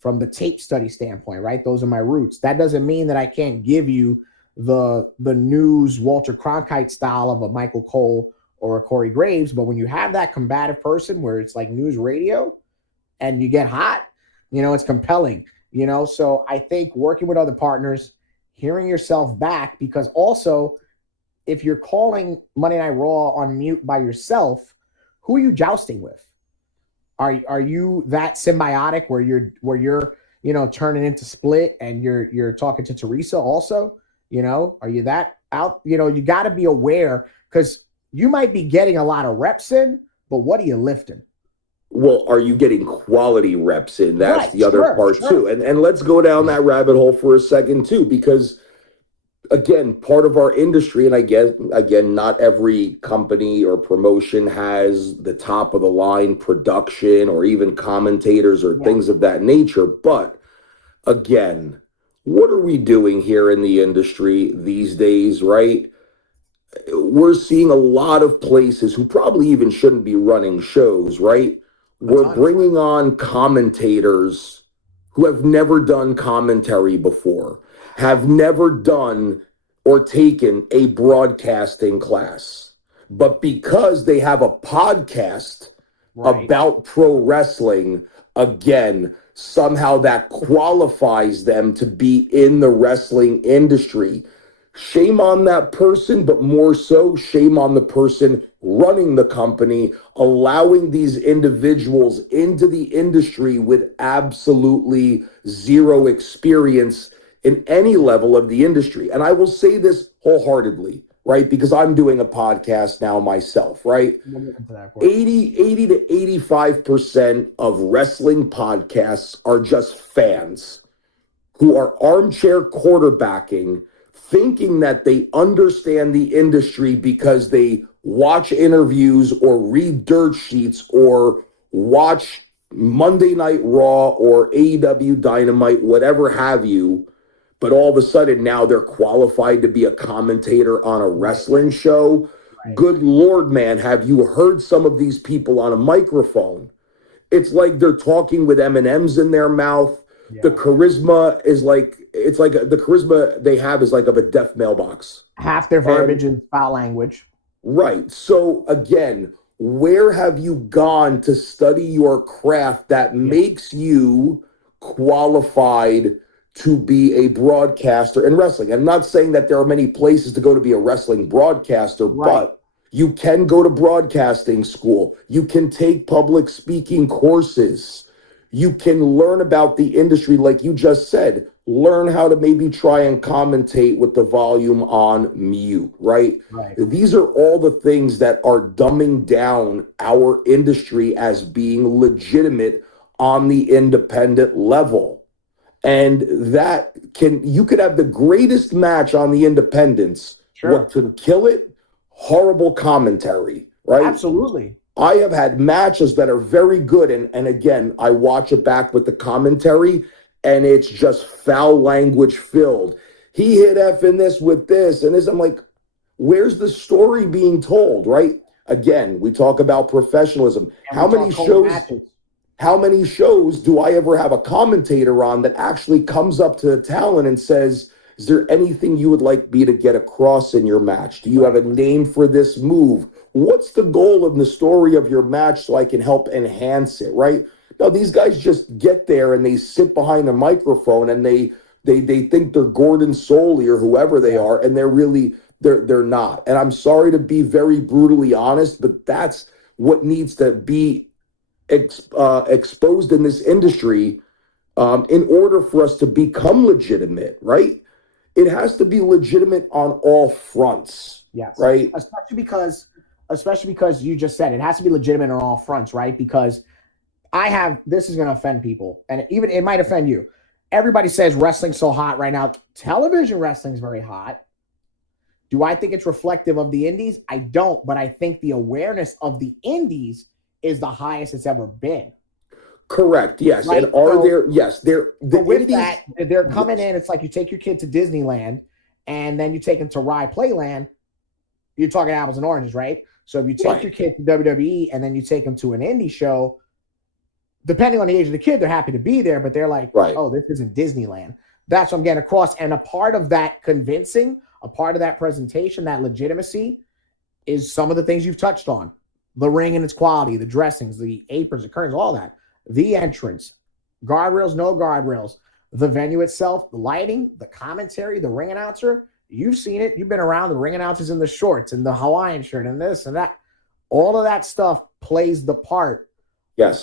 from the tape study standpoint, right? Those are my roots. That doesn't mean that I can't give you the news Walter Cronkite style of a Michael Cole or a Corey Graves, but when you have that combative person where it's like news radio and you get hot, it's compelling. So I think working with other partners, hearing yourself back, because also if you're calling Monday Night Raw on mute by yourself, who are you jousting with? Are you that symbiotic where you're turning into Split and you're talking to Teresa also? Are you that out? You got to be aware, because you might be getting a lot of reps in, but what are you lifting? Well, are you getting quality reps in? That's the other part too. And let's go down that rabbit hole for a second too, because again, part of our industry, and I guess, again, not every company or promotion has the top of the line production or even commentators or things of that nature. But again, what are we doing here in the industry these days, right? We're seeing a lot of places who probably even shouldn't be running shows, right? We're bringing on commentators who have never done commentary before, have never done or taken a broadcasting class. But because they have a podcast about pro wrestling, again, somehow that qualifies them to be in the wrestling industry. Shame on that person, but more so, shame on the person running the company, allowing these individuals into the industry with absolutely zero experience in any level of the industry. And I will say this wholeheartedly, right? Because I'm doing a podcast now myself, right? 80 to 85% of wrestling podcasts are just fans who are armchair quarterbacking, thinking that they understand the industry because they watch interviews or read dirt sheets or watch Monday Night Raw or AEW Dynamite, whatever have you. But all of a sudden now they're qualified to be a commentator on a wrestling show. Good Lord, man, have you heard some of these people on a microphone? It's like they're talking with M&Ms in their mouth. The charisma is like, it's like the charisma they have is like of a deaf mailbox. Half their verbiage is foul language. Right. So again, where have you gone to study your craft that makes you qualified to be a broadcaster in wrestling? I'm not saying that there are many places to go to be a wrestling broadcaster, but you can go to broadcasting school. You can take public speaking courses. You can learn about the industry, like you just said. learn how to maybe try and commentate with the volume on mute, right? Right. These are all the things that are dumbing down our industry as being legitimate on the independent level. And that you could have the greatest match on the independents. What Sure. could kill it? Horrible commentary, right? Absolutely. I have had matches that are very good. And again, I watch it back with the commentary and it's just foul language filled. He hit F in this with this and this. I'm like, where's the story being told, right? Again, we talk about professionalism. And we talk cold matches. How many shows do I ever have a commentator on that actually comes up to the talent and says, is there anything you would like me to get across in your match? Do you have a name for this move? What's the goal of the story of your match so I can help enhance it, right? No, these guys just get there and they sit behind a microphone and they think they're Gordon Soley or whoever they are, and they're not. And I'm sorry to be very brutally honest, but that's what needs to be exposed in this industry in order for us to become legitimate, right? It has to be legitimate on all fronts. Yes. Right. Especially because you just said it has to be legitimate on all fronts, right? Because this is going to offend people, and even it might offend you. Everybody says wrestling's so hot right now. Television wrestling's very hot. Do I think it's reflective of the indies? I don't, but I think the awareness of the indies is the highest it's ever been. Correct. Yes. Right? And they're coming in. It's like you take your kid to Disneyland and then you take them to Rye Playland. You're talking apples and oranges, right? So if you take your kid to WWE and then you take them to an indie show, depending on the age of the kid, they're happy to be there, but they're like, oh, this isn't Disneyland. That's what I'm getting across. And a part of that convincing, a part of that presentation, that legitimacy is some of the things you've touched on. The ring and its quality, the dressings, the aprons, the curtains, all that. The entrance, guardrails, no guardrails, the venue itself, the lighting, the commentary, the ring announcer. You've seen it. You've been around the ring announcers in the shorts and the Hawaiian shirt and this and that. All of that stuff plays the part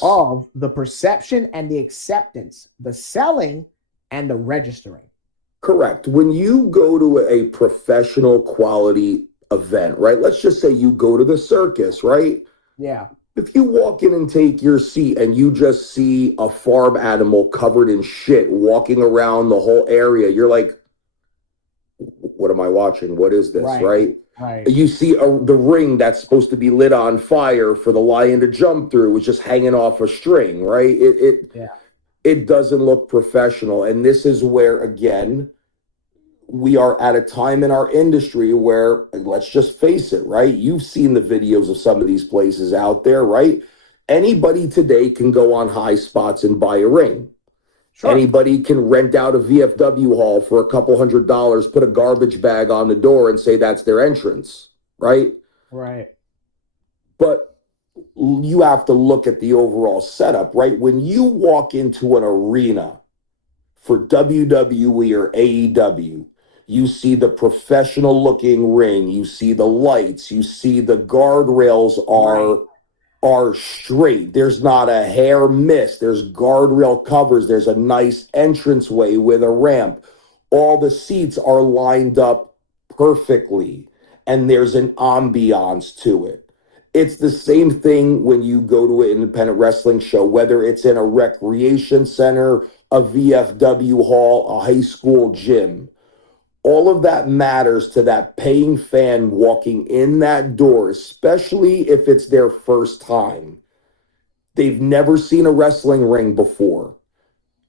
of the perception and the acceptance, the selling and the registering. Correct. When you go to a professional quality event, right? Let's just say you go to the circus, right? Yeah. If you walk in and take your seat and you just see a farm animal covered in shit walking around the whole area, you're like, what am I watching? What is this, right? You see the ring that's supposed to be lit on fire for the lion to jump through is just hanging off a string, right? It doesn't look professional. And this is where, again, we are at a time in our industry where, let's just face it, right? You've seen the videos of some of these places out there, right? Anybody today can go on High Spots and buy a ring. Sure. Anybody can rent out a VFW hall for a couple $100, put a garbage bag on the door and say that's their entrance, right? Right. But you have to look at the overall setup, right? When you walk into an arena for WWE or AEW, you see the professional looking ring, you see the lights, you see the guardrails are straight. There's not a hair miss. There's guardrail covers. There's a nice entranceway with a ramp. All the seats are lined up perfectly, and there's an ambiance to it. It's the same thing when you go to an independent wrestling show, whether it's in a recreation center, a VFW hall, a high school gym. All of that matters to that paying fan walking in that door, especially if it's their first time. They've never seen a wrestling ring before.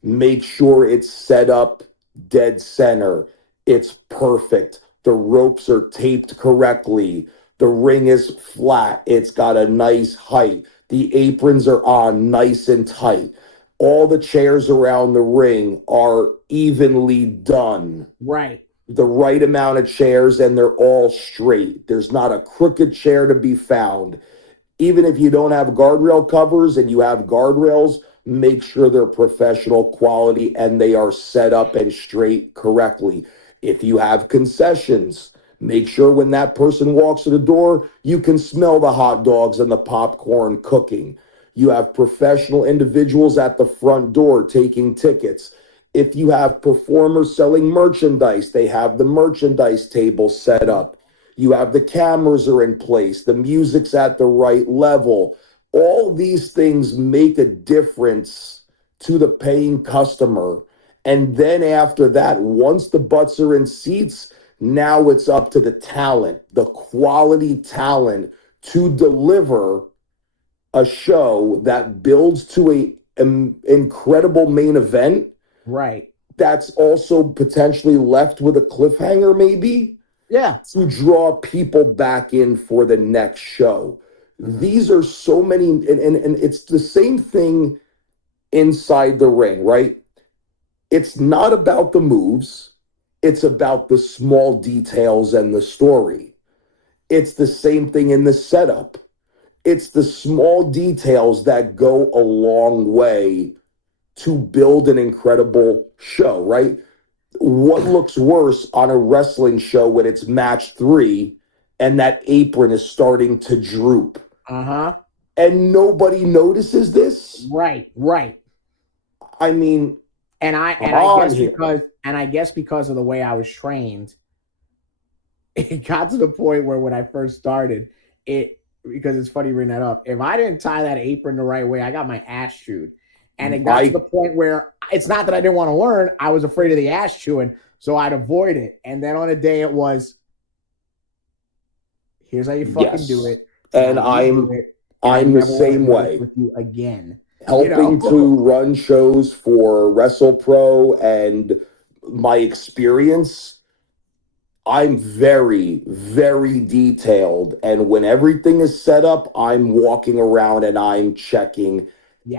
Make sure it's set up dead center. It's perfect. The ropes are taped correctly. The ring is flat. It's got a nice height. The aprons are on nice and tight. All the chairs around the ring are evenly done. Right. The right amount of chairs, and they're all straight. There's not a crooked chair to be found. Even if you don't have guardrail covers and you have guardrails, make sure they're professional quality and they are set up and straight correctly. If you have concessions, make sure when that person walks to the door, you can smell the hot dogs and the popcorn cooking. You have professional individuals at the front door taking tickets. If you have performers selling merchandise, they have the merchandise table set up. You have the cameras are in place, the music's at the right level. All these things make a difference to the paying customer. And then after that, once the butts are in seats, now it's up to the talent, the quality talent to deliver a show that builds to an incredible main event Right. that's also potentially left with a cliffhanger, maybe Yeah. to draw people back in for the next show. These are so many, and it's the same thing inside the ring, right? It's not about the moves, it's about the small details and the story. It's the same thing in the setup. It's the small details that go a long way to build an incredible show, right? What looks worse on a wrestling show when it's match 3 and that apron is starting to droop Uh-huh. and nobody notices this? Right. Right. I mean, And I come and I on guess here. because of the way I was trained, it got to the point where when I first started, because it's funny you bring that up. If I didn't tie that apron the right way, I got my ass chewed. And it got to the point where it's not that I didn't want to learn, I was afraid of the ass chewing, so I'd avoid it. And then on a day it was, here's how you fucking do it. And I'm the same way. with you again. Helping to run shows for WrestlePro and my experience, I'm very, very detailed. And when everything is set up, I'm walking around and I'm checking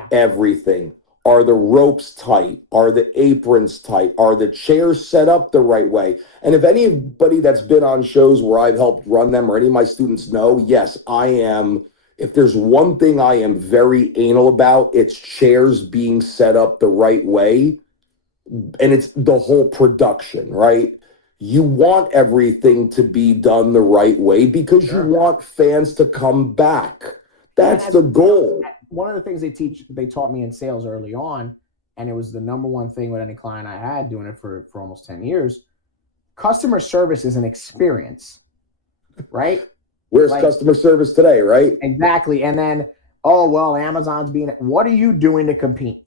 everything. Are the ropes tight? Are the aprons tight? Are the chairs set up the right way? And if anybody that's been on shows where I've helped run them or any of my students know, yes, I am. If there's one thing I am very anal about, it's chairs being set up the right way. And it's the whole production, right? You want everything to be done the right way because you want fans to come back. That's the goal. One of the things they taught me in sales early on, and it was the number one thing with any client I had doing it for almost 10 years. Customer service is an experience, right? Where's customer service today, right? Exactly. And then, oh, well, Amazon's what are you doing to compete?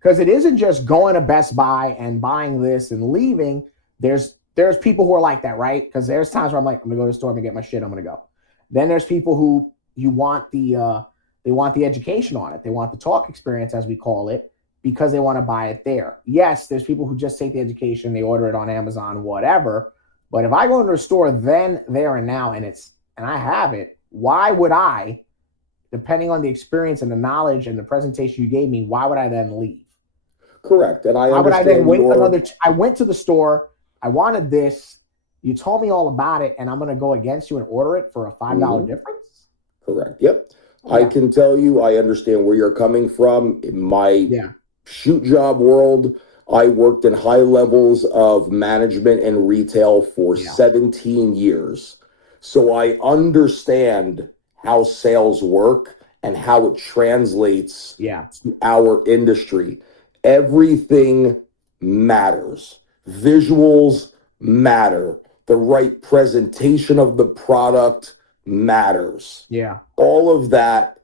Because it isn't just going to Best Buy and buying this and leaving. There's people who are like that, right? Because there's times where I'm like, I'm gonna go to the store, I'm gonna get my shit, I'm gonna go. Then there's people who they want the education on it. They want the talk experience, as we call it, because they want to buy it there. Yes, there's people who just take the education, they order it on Amazon, whatever. But if I go into a store then, there, and now, and I have it, why would I, depending on the experience and the knowledge and the presentation you gave me, why would I then leave? Correct. And why would I then wait I went to the store, I wanted this, you told me all about it, and I'm going to go against you and order it for a $5 difference? Correct. Yep. Yeah. I can tell you, I understand where you're coming from. In my shoot job world, I worked in high levels of management and retail for 17 years. So I understand how sales work and how it translates to our industry. Everything matters. Visuals matter. The right presentation of the product matters. Yeah. All of that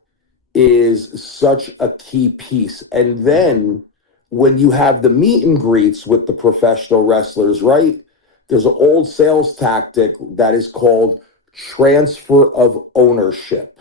is such a key piece. And then when you have the meet and greets with the professional wrestlers, right? There's an old sales tactic that is called transfer of ownership.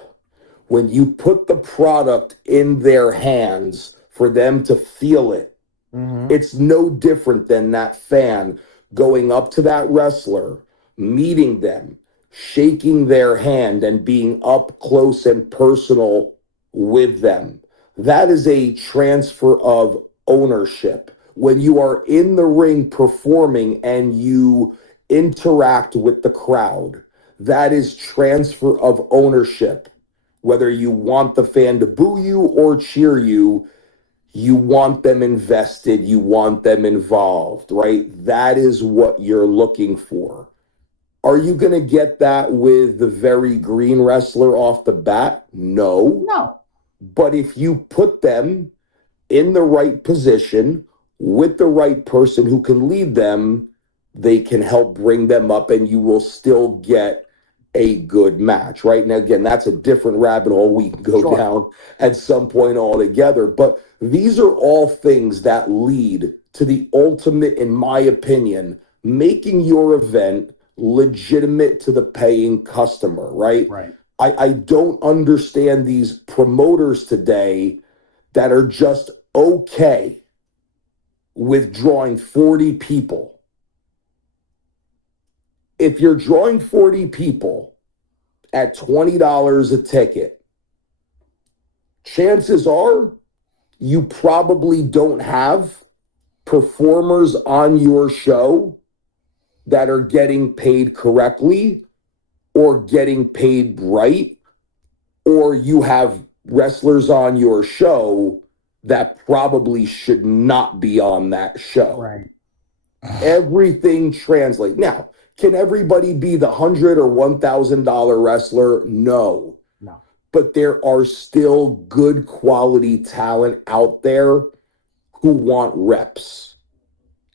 When you put the product in their hands for them to feel it, it's no different than that fan going up to that wrestler, meeting them, shaking their hand, and being up close and personal with them. That is a transfer of ownership. When you are in the ring performing and you interact with the crowd, that is transfer of ownership. Whether you want the fan to boo you or cheer you, you want them invested, you want them involved, right? That is what you're looking for. Are you going to get that with the very green wrestler off the bat? No. No. But if you put them in the right position with the right person who can lead them, they can help bring them up and you will still get a good match, right? Now, again, that's a different rabbit hole we can go down at some point altogether. But these are all things that lead to the ultimate, in my opinion, making your event legitimate to the paying customer, right? Right. I don't understand these promoters today that are just okay with drawing 40 people. If you're drawing 40 people at $20 a ticket, chances are you probably don't have performers on your show that are getting paid correctly or getting paid right, or you have wrestlers on your show that probably should not be on that show. Right. Everything translates. Now, can everybody be the $100 or $1,000 wrestler? No. But there are still good quality talent out there who want reps.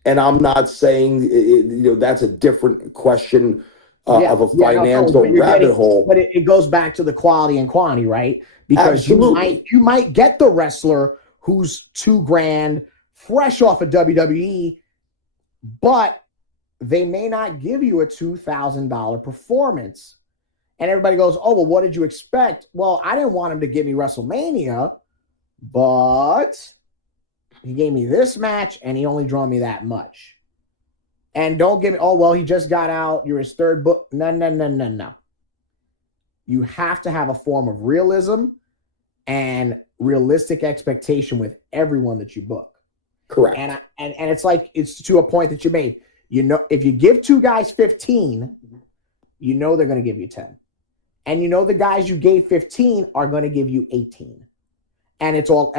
And I'm not saying that's a different question of a financial rabbit hole. But it goes back to the quality and quantity, right? Because you might get the wrestler who's $2,000 fresh off of WWE, but they may not give you a $2,000 performance. And everybody goes, oh, well, what did you expect? Well, I didn't want him to give me WrestleMania, but he gave me this match and he only drew me that much. And don't give me, oh, well, he just got out. You're his third book. No. You have to have a form of realism and realistic expectation with everyone that you book. Correct. And it's like, it's to a point that you made. If you give two guys 15, they're going to give you 10. And the guys you gave 15 are going to give you 18. And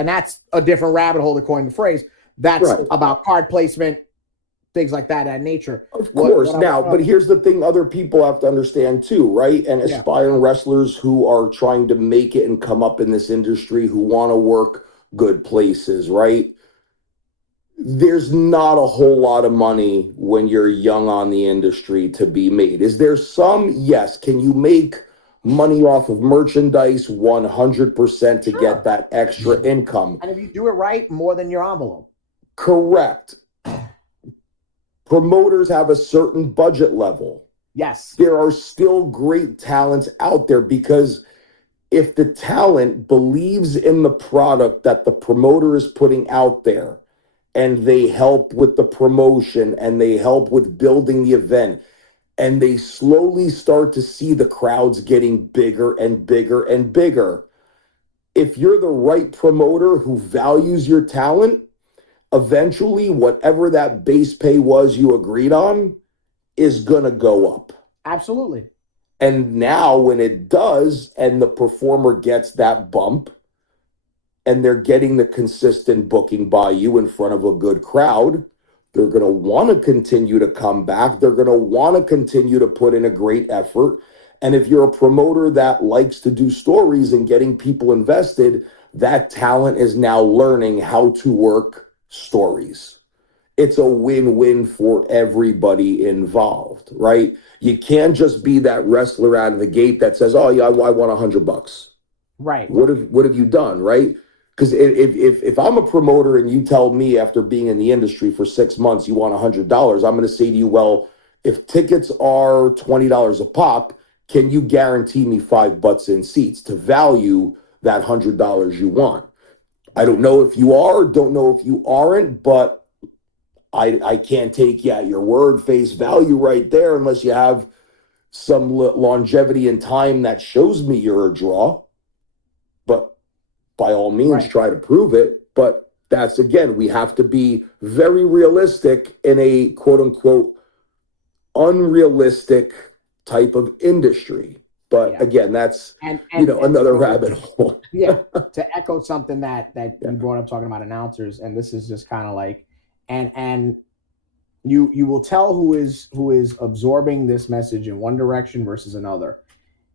that's a different rabbit hole to coin the phrase. That's about card placement, things like that nature. Of course. But here's the thing other people have to understand too, right? And aspiring wrestlers who are trying to make it and come up in this industry, who want to work good places, right? There's not a whole lot of money when you're young on the industry to be made. Is there some? Yes. Can you make money off of merchandise 100% to get that extra income? And if you do it right, more than your envelope. Correct. Promoters have a certain budget level. Yes. There are still great talents out there, because if the talent believes in the product that the promoter is putting out there, and they help with the promotion and they help with building the event, and they slowly start to see the crowds getting bigger and bigger and bigger. If you're the right promoter who values your talent, eventually whatever that base pay was you agreed on is going to go up. Absolutely. And now when it does, and the performer gets that bump, and they're getting the consistent booking by you in front of a good crowd, they're going to want to continue to come back. They're going to want to continue to put in a great effort. And if you're a promoter that likes to do stories and getting people invested, that talent is now learning how to work stories. It's a win-win for everybody involved, right? You can't just be that wrestler out of the gate that says, oh yeah, I want $100. Right. What have you done, right? Because if I'm a promoter and you tell me after being in the industry for 6 months you want $100, I'm going to say to you, well, if tickets are $20 a pop, can you guarantee me 5 butts in seats to value that $100 you want? I don't know if you are, don't know if you aren't, but I can't take you at your word, face value right there, unless you have some longevity in time that shows me you're a draw. But by all means, try to prove it. But that's, again, we have to be very realistic in a quote unquote unrealistic type of industry. But again, that's another rabbit hole. To echo something that you brought up talking about announcers, and this is just kind of like, and you will tell who is absorbing this message in one direction versus another.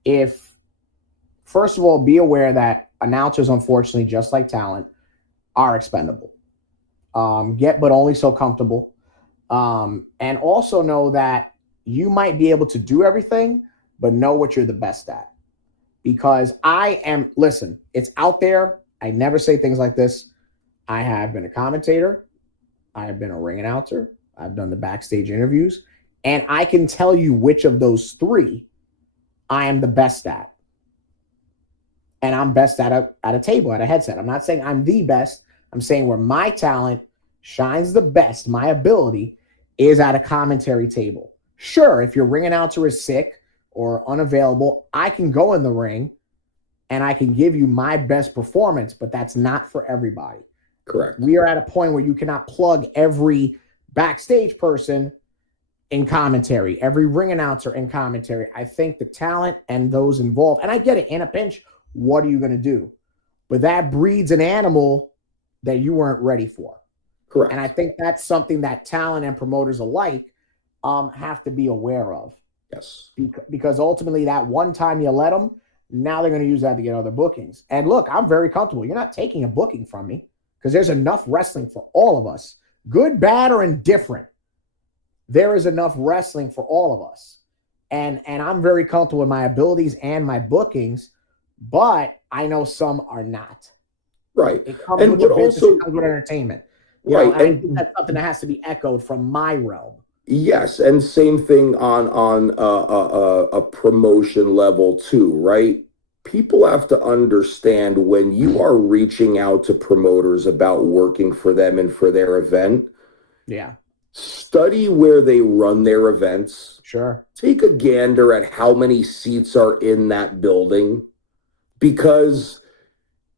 If, first of all, be aware that announcers, unfortunately, just like talent, are expendable. Get but only so comfortable. And also know that you might be able to do everything, but know what you're the best at. Because listen, it's out there. I never say things like this. I have been a commentator. I have been a ring announcer. I've done the backstage interviews. And I can tell you which of those three I am the best at. And I'm best at a table, at a headset. I'm not saying I'm the best. I'm saying where my talent shines the best, my ability is at a commentary table. Sure, if your ring announcer is sick or unavailable, I can go in the ring and I can give you my best performance, but that's not for everybody. Correct. We are at a point where you cannot plug every backstage person in commentary, every ring announcer in commentary. I think the talent and those involved, and I get it, in a pinch, what are you going to do? But that breeds an animal that you weren't ready for. Correct. And I think that's something that talent and promoters alike have to be aware of. Yes. Because ultimately that one time you let them, now they're going to use that to get other bookings. And look, I'm very comfortable. You're not taking a booking from me because there's enough wrestling for all of us. Good, bad, or indifferent. There is enough wrestling for all of us. And I'm very comfortable with my abilities and my bookings, but I know some are not. Right. It comes And with the business, also, it comes with entertainment. right. And I think that's something that has to be echoed from my realm. Yes, and same thing on a promotion level too, right? People have to understand when you are reaching out to promoters about working for them and for their event. Yeah. Study where they run their events. Sure. Take a gander at how many seats are in that building, because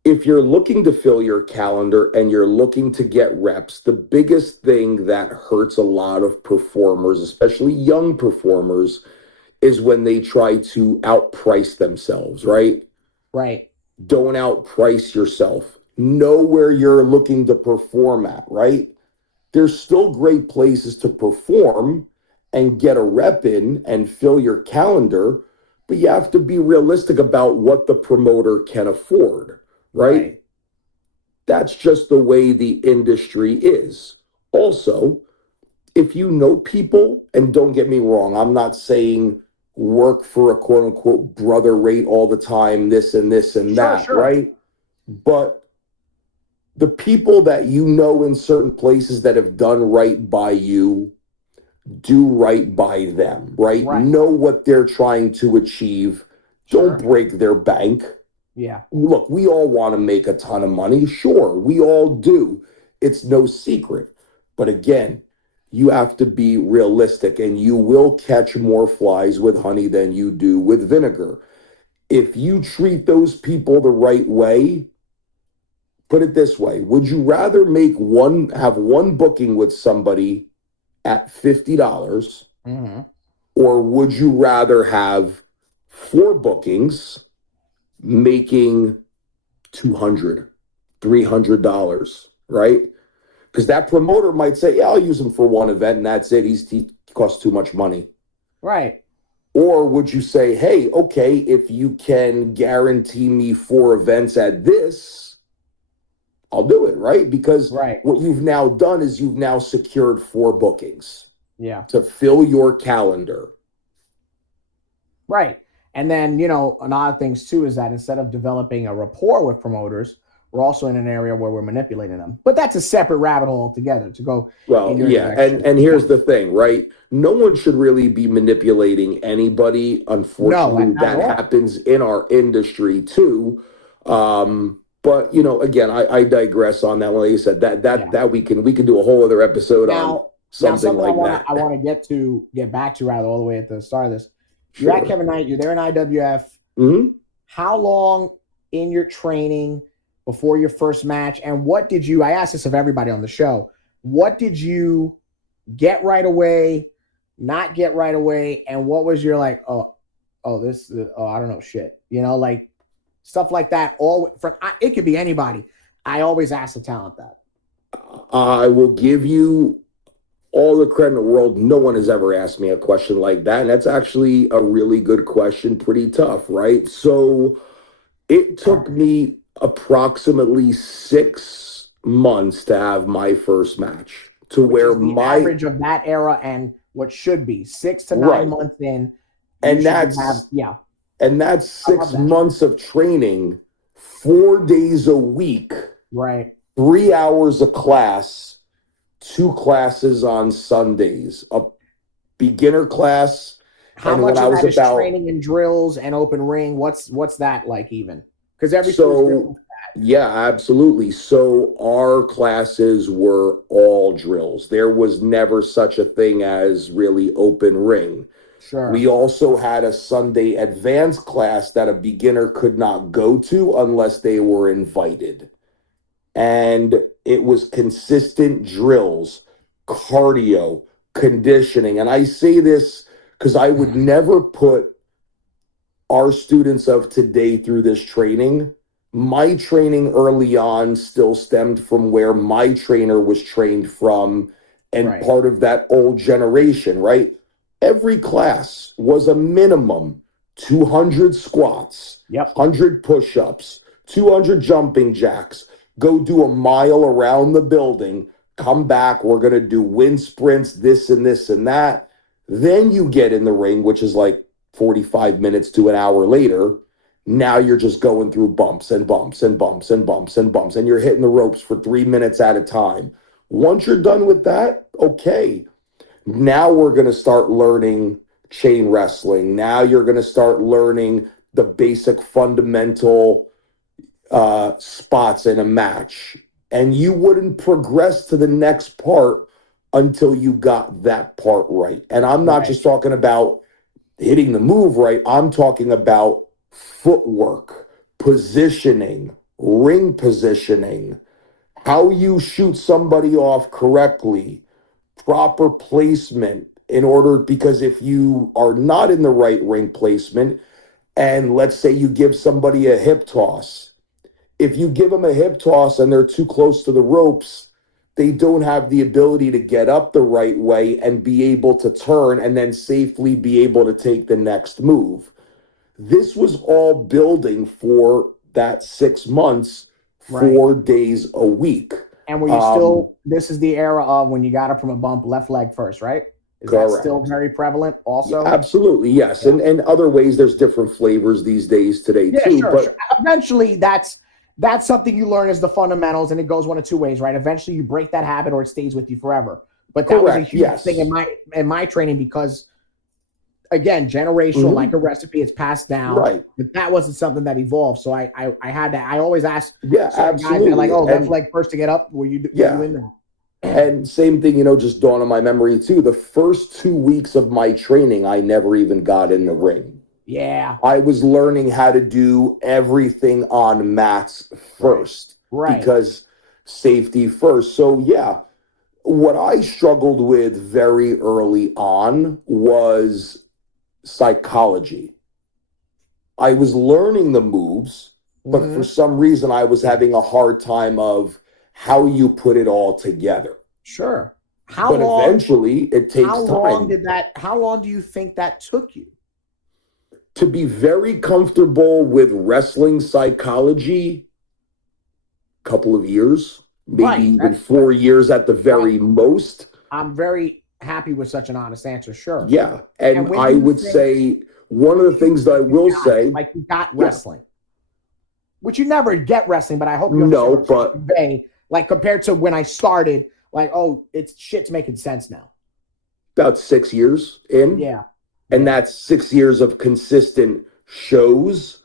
if you're looking to fill your calendar and you're looking to get reps, the biggest thing that hurts a lot of performers, especially young performers, is when they try to outprice themselves, right? Right. Don't outprice yourself. Know where you're looking to perform at, right? There's still great places to perform and get a rep in and fill your calendar, but you have to be realistic about what the promoter can afford. Right? That's just the way the industry is. Also, if you know people, and don't get me wrong, I'm not saying work for a quote unquote brother rate all the time, this and this and that, right? But the people that you know in certain places that have done right by you, do right by them, right? Know what they're trying to achieve. Don't break their bank. Yeah. Look, we all want to make a ton of money. Sure, we all do. It's no secret. But again, you have to be realistic, and you will catch more flies with honey than you do with vinegar. If you treat those people the right way, put it this way, would you rather have one booking with somebody at $50, or would you rather have 4 bookings making $200, $300, right? Because that promoter might say, yeah, I'll use him for one event and that's it. He costs too much money. Right. Or would you say, hey, okay, if you can guarantee me 4 events at this, I'll do it, right? Because what you've now done is you've now secured 4 bookings. Yeah. To fill your calendar. Right. And then, another things too is that instead of developing a rapport with promoters, we're also in an area where we're manipulating them. But that's a separate rabbit hole altogether to go. Well, yeah. And here's the thing, right? No one should really be manipulating anybody. Unfortunately, that happens in our industry too. But again, I digress on that one. Like you said, that we can do a whole other episode on something like that. I want to get back to rather all the way at the start of this. You're at Kevin Knight. You're there in IWF. Mm-hmm. How long in your training before your first match? And what did you? I asked this of everybody on the show. What did you get right away? Not get right away? And what was your I don't know shit. Like stuff like that. It could be anybody. I always ask the talent that. I will give you all the credit in the world. No one has ever asked me a question like that. And that's actually a really good question. Pretty tough, right? So it took me approximately 6 months to have my first match, to which where is the my average of that era and what should be 6 to 9 right. months in. And that's and that's I love 6 that. months of training, 4 days a week, Right. 3 hours a class, 2 classes on Sundays, a beginner class. How And much when I of was that is about training and drills and open ring? What's that like even? Because every school's so different. yeah, absolutely. So our classes were all drills. There was never such a thing as really open ring. We Sure. also had a Sunday advanced class that a beginner could not go to unless they were invited. And it was consistent drills, cardio, conditioning. And I say this because I would never put our students of today through this training. My training early on still stemmed from where my trainer was trained from and Right. part of that old generation, right? Every class was a minimum 200 squats, Yep. 100 push-ups, 200 jumping jacks, go do a mile around the building, come back, we're going to do wind sprints, this and this and that. Then you get in the ring, which is like 45 minutes to an hour later. Now you're just going through bumps and bumps and bumps and bumps and bumps, and you're hitting the ropes for 3 minutes at a time. Once you're done with that, okay. Now we're going to start learning chain wrestling. Now you're going to start learning the basic fundamental spots in a match. And you wouldn't progress to the next part until you got that part right. And I'm not just talking about hitting the move right. I'm talking about footwork, positioning, ring positioning, how you shoot somebody off correctly, proper placement in order, because if you are not in the right ring placement, and let's say you give somebody a hip toss, if you give them a hip toss and they're too close to the ropes, they don't have the ability to get up the right way and be able to turn and then safely be able to take the next move. This was all building for that 6 months, 4 days a week. And were you still, this is the era of when you got up from a bump, left leg first, right? Is correct. that still very prevalent also? Yeah, absolutely, yes. Yeah. And other ways, there's different flavors these days today too. Sure, but sure. Eventually that's something you learn as the fundamentals, and it goes one of two ways, right? Eventually you break that habit or it stays with you forever. But that was a huge thing in my training because, again, generational, like a recipe, it's passed down. Right. But that wasn't something that evolved. So I had to. I always ask. Yeah, absolutely. Guys, like, oh, left leg first to get up. Were you in that? And same thing, just dawned on my memory too. The first 2 weeks of my training, I never even got in the ring. Yeah. I was learning how to do everything on mats first. Right. Because safety first. So yeah, what I struggled with very early on was psychology. I was learning the moves, but for some reason I was having a hard time of how you put it all together. Sure. But eventually it takes time. How long do you think that took you? To be very comfortable with wrestling psychology, a couple of years, maybe even 4 years at the very most. I'm very happy with such an honest answer. Sure. Yeah. And I would say one of the things that I will say, like you got wrestling, which you never get wrestling, but I hope you understand. Like compared to when I started, like, oh, it's shit's making sense now. About 6 years in. Yeah. And that's 6 years of consistent shows,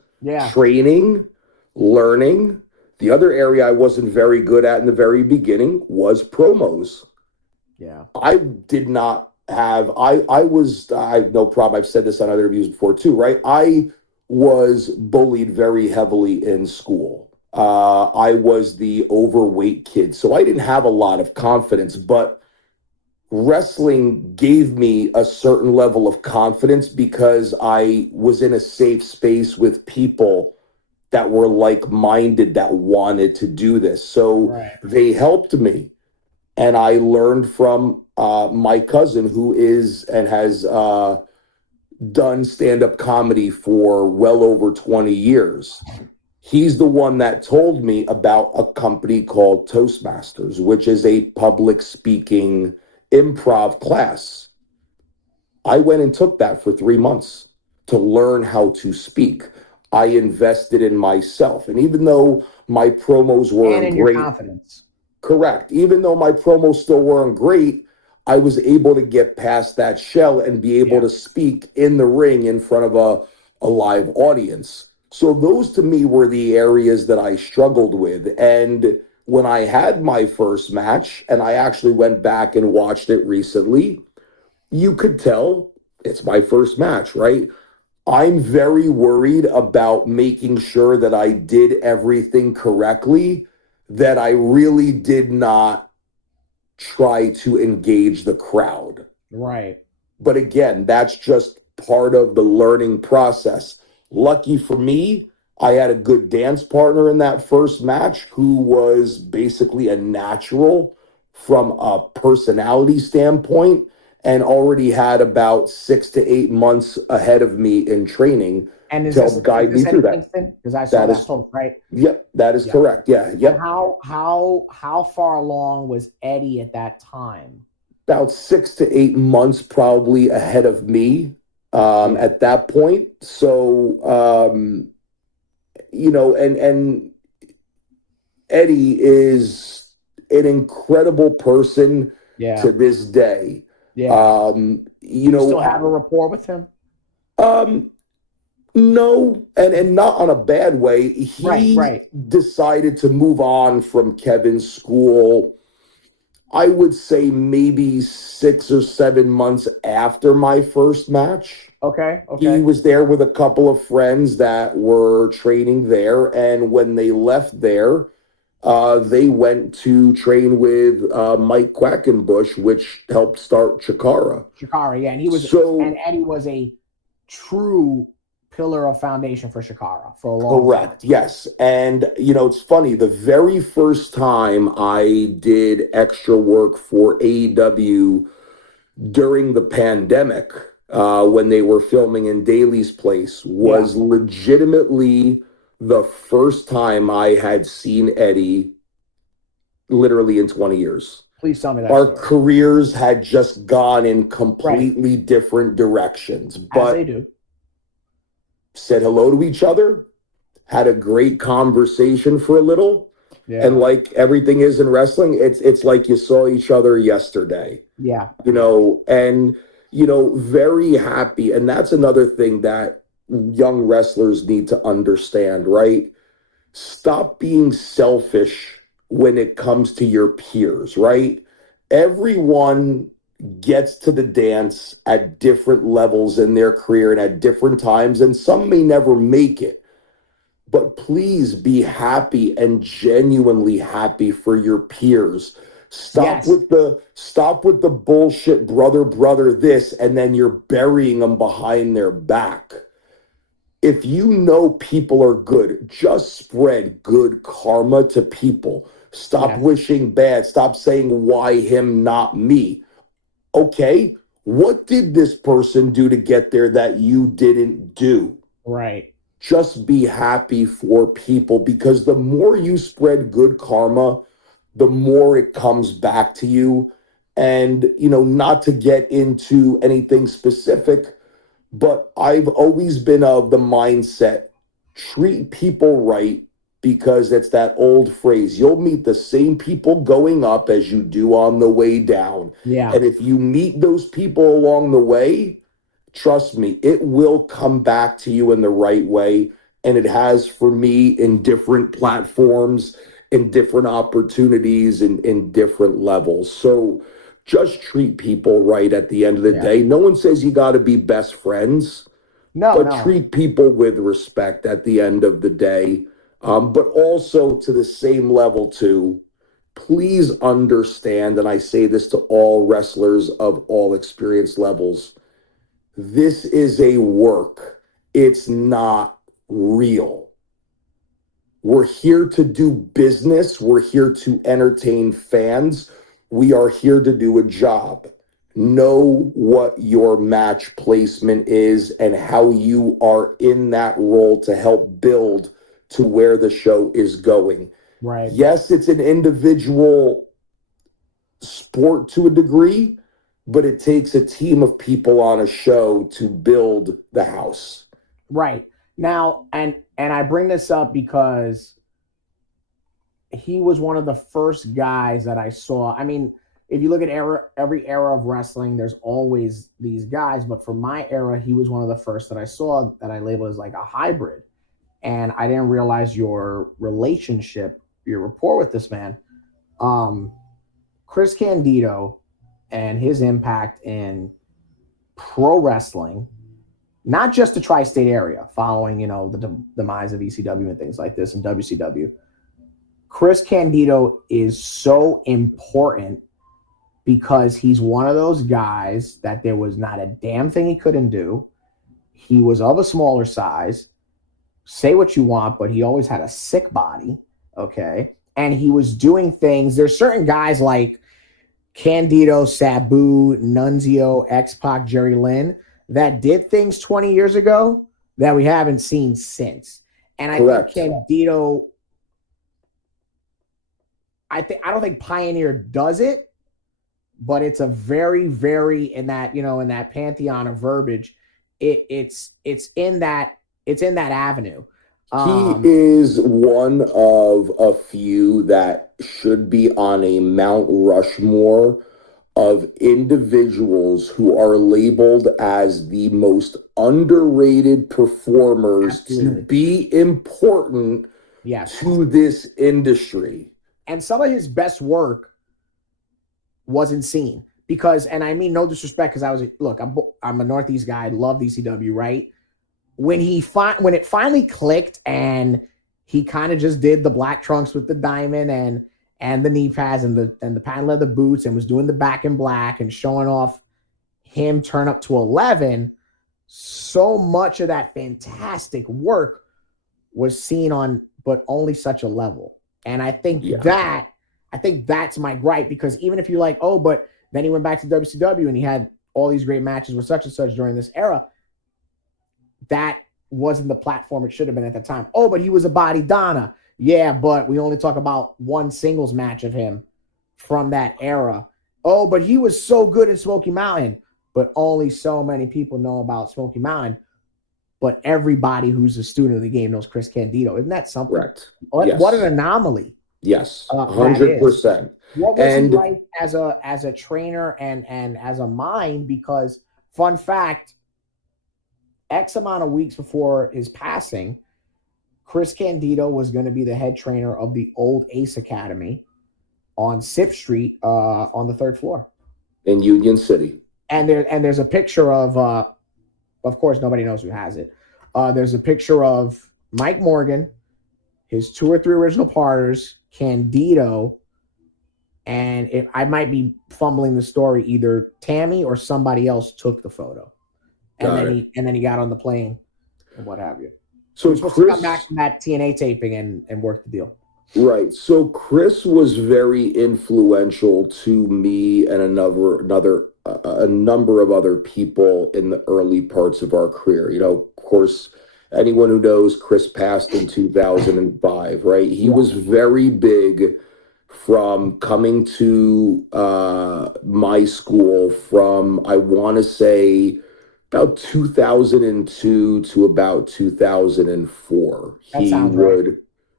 training, learning. The other area I wasn't very good at in the very beginning was promos. Yeah. I did not have, I have no problem. I've said this on other interviews before too, right? I was bullied very heavily in school. I was the overweight kid. So I didn't have a lot of confidence, but wrestling gave me a certain level of confidence because I was in a safe space with people that were like-minded that wanted to do this. So they helped me. And I learned from my cousin who is and has done stand-up comedy for well over 20 years. He's the one that told me about a company called Toastmasters, which is a public speaking improv class. I went and took that for 3 months to learn how to speak. I invested in myself. And even though my promos And weren't in your great, confidence. correct, even though my promos still weren't great, I was able to get past that shell and be able Yeah. to speak in the ring in front of a live audience. So those to me were the areas that I struggled with. And when I had my first match, and I actually went back and watched it recently, you could tell it's my first match, right? I'm very worried about making sure that I did everything correctly, that I really did not try to engage the crowd. Right. But again, that's just part of the learning process. Lucky for me, I had a good dance partner in that first match who was basically a natural from a personality standpoint and already had about 6 to 8 months ahead of me in training And to help guide me through Eddie that. Kingston? Because I saw That that is, post, right? yep, that is Yeah. correct. Yeah, And yep. how far along was Eddie at that time? About 6 to 8 months probably ahead of me at that point. So, and Eddie is an incredible person Yeah. to this day. Yeah. You You still know, have a rapport with him? um, no, and not on a bad way. He Right. decided to move on from Kevin's school, I would say maybe 6 or 7 months after my first match. Okay. He was there with a couple of friends that were training there. And when they left there, they went to train with Mike Quackenbush, which helped start Chikara. Shikara, yeah. And Eddie was a true pillar of foundation for Shikara for a long time. Correct. Yes. And, it's funny. The very first time I did extra work for AEW during the pandemic, when they were filming in Daly's Place, was legitimately the first time I had seen Eddie literally in 20 years. Please tell me that Our story. careers had just gone in completely different directions, As they but do. said hello to each other, had a great conversation for a little. Yeah. And like everything is in wrestling, it's like you saw each other yesterday. Yeah. And very happy. And that's another thing that young wrestlers need to understand, right? Stop being selfish when it comes to your peers, right? Everyone gets to the dance at different levels in their career and at different times, and some may never make it. But please be happy and genuinely happy for your peers. Stop with the bullshit brother this, and then you're burying them behind their back. If you know people are good, just spread good karma to people. Stop wishing bad. Stop saying, why him, not me? Okay, what did this person do to get there that you didn't do? Right. Just be happy for people, because the more you spread good karma, the more it comes back to you. And, not to get into anything specific, but I've always been of the mindset, treat people right, because it's that old phrase, you'll meet the same people going up as you do on the way down. Yeah. And if you meet those people along the way, trust me, it will come back to you in the right way. And it has for me in different platforms, in different opportunities, and in different levels. So just treat people right at the end of the day. No one says you got to be best friends, but treat people with respect at the end of the day. But also to the same level too, please understand, and I say this to all wrestlers of all experience levels, this is a work. It's not real. We're here to do business. We're here to entertain fans. We are here to do a job. Know what your match placement is and how you are in that role to help build to where the show is going. Right. Yes, it's an individual sport to a degree, but it takes a team of people on a show to build the house. Right. Now, and I bring this up because he was one of the first guys that I saw. I mean, if you look at every era of wrestling, there's always these guys, but for my era, he was one of the first that I saw that I labeled as like a hybrid. And I didn't realize your relationship, your rapport with this man. Chris Candido and his impact in pro wrestling, not just the tri-state area, following, the demise of ECW and things like this and WCW. Chris Candido is so important because he's one of those guys that there was not a damn thing he couldn't do. He was of a smaller size. Say what you want, but he always had a sick body, okay? And he was doing things. There's certain guys like Candido, Sabu, Nunzio, X-Pac, Jerry Lynn that did things 20 years ago that we haven't seen since. And I Correct. think Candido, I don't think Pioneer does it, but it's a very, very in that pantheon of verbiage. It's in that avenue. He is one of a few that should be on a Mount Rushmore of individuals who are labeled as the most underrated performers Absolutely. to be important to this industry. And some of his best work wasn't seen because, and I mean no disrespect, because I'm a Northeast guy, I love ECW, right? When it finally clicked and he kind of just did the black trunks with the diamond and the knee pads and the patent leather boots and was doing the back in black and showing off him turn up to 11, so much of that fantastic work was seen on, but only such a level. And I think that's my gripe, because even if you're like, oh, but then he went back to WCW and he had all these great matches with such and such during this era, that wasn't the platform it should have been at the time. Oh, but he was a body Donna. Yeah, but we only talk about one singles match of him from that era. Oh, but he was so good in Smoky Mountain, but only so many people know about Smoky Mountain. But everybody who's a student of the game knows Chris Candido. Isn't that something? Correct. What an anomaly. Yes, 100%. What was he like as a trainer and as a mind? Because, fun fact, X amount of weeks before his passing, Chris Candido was going to be the head trainer of the old Ace Academy on Sip Street on the 3rd floor in Union City. And there's a picture of course, nobody knows who has it. There's a picture of Mike Morgan, his 2 or 3 original partners, Candido, and if I might be fumbling the story, either Tammy or somebody else took the photo. And then he got on the plane and what have you. So he was supposed to come back from that TNA taping and work the deal. Right. So Chris was very influential to me and a number of other people in the early parts of our career. Of course, anyone who knows, Chris passed in 2005, right? He was very big from coming to my school from, I want to say, about 2002 to about 2004.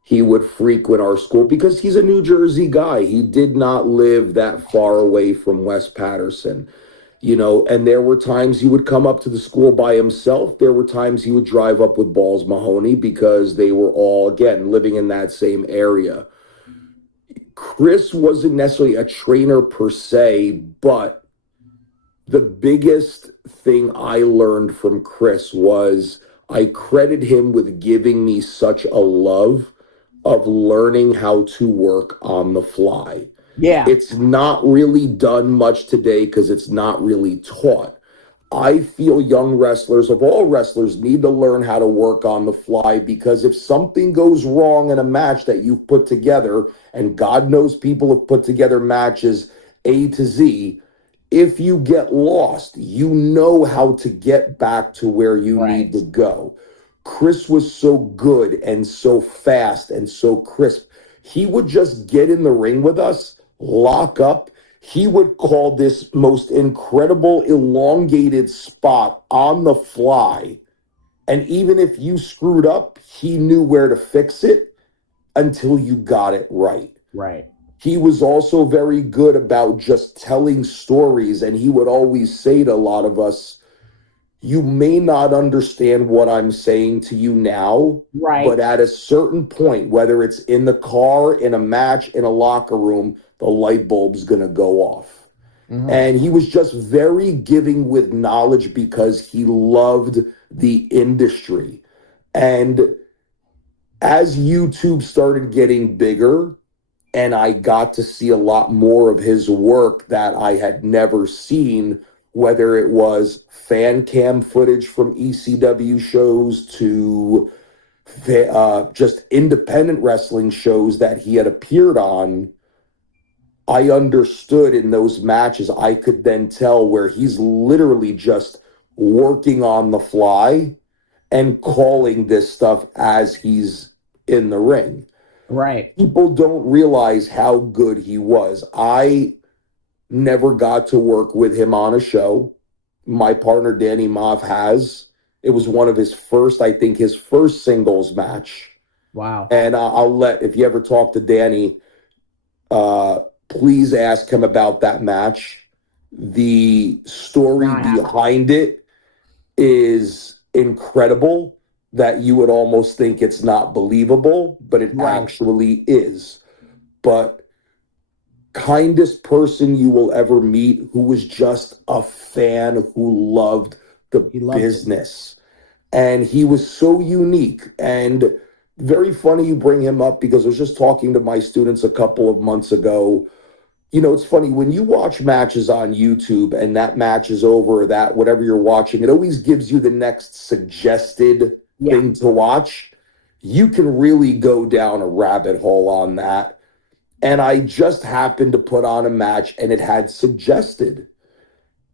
He would frequent our school because he's a New Jersey guy. He did not live that far away from West Patterson, and there were times he would come up to the school by himself. There were times he would drive up with Balls Mahoney because they were all, again, living in that same area. Chris wasn't necessarily a trainer per se, but the biggest thing I learned from Chris was I credit him with giving me such a love of learning how to work on the fly. Yeah. It's not really done much today because it's not really taught. I feel young wrestlers, of all wrestlers, need to learn how to work on the fly, because if something goes wrong in a match that you've put together, and God knows people have put together matches A to Z, if you get lost, you know how to get back to where you need to go. Chris was so good and so fast and so crisp. He would just get in the ring with us, lock up. He would call this most incredible elongated spot on the fly. And even if you screwed up, he knew where to fix it until you got it right. Right. He was also very good about just telling stories. And he would always say to a lot of us, you may not understand what I'm saying to you now, Right. but at a certain point, whether it's in the car, in a match, in a locker room, the light bulb's going to go off. Mhm. And he was just very giving with knowledge because he loved the industry. And as YouTube started getting bigger, and I got to see a lot more of his work that I had never seen, whether it was fan cam footage from ECW shows to just independent wrestling shows that he had appeared on. I understood in those matches, I could then tell where he's literally just working on the fly and calling this stuff as he's in the ring. Right. People don't realize how good he was. I never got to work with him on a show. My partner, Danny Moff, has. It was one of his first, I think, his first singles match. Wow. And I'll let, if you ever talk to Danny, please ask him about that match. The story behind it is incredible, that you would almost think it's not believable, but it actually is. But kindest person you will ever meet, who was just a fan, who loved the business. And he was so unique. And very funny you bring him up, because I was just talking to my students a couple of months ago. You know, it's funny when you watch matches on YouTube and that match is over, or that whatever you're watching, it always gives you the next suggested thing to watch. You can really go down a rabbit hole on that. And I just happened to put on a match and it had suggested.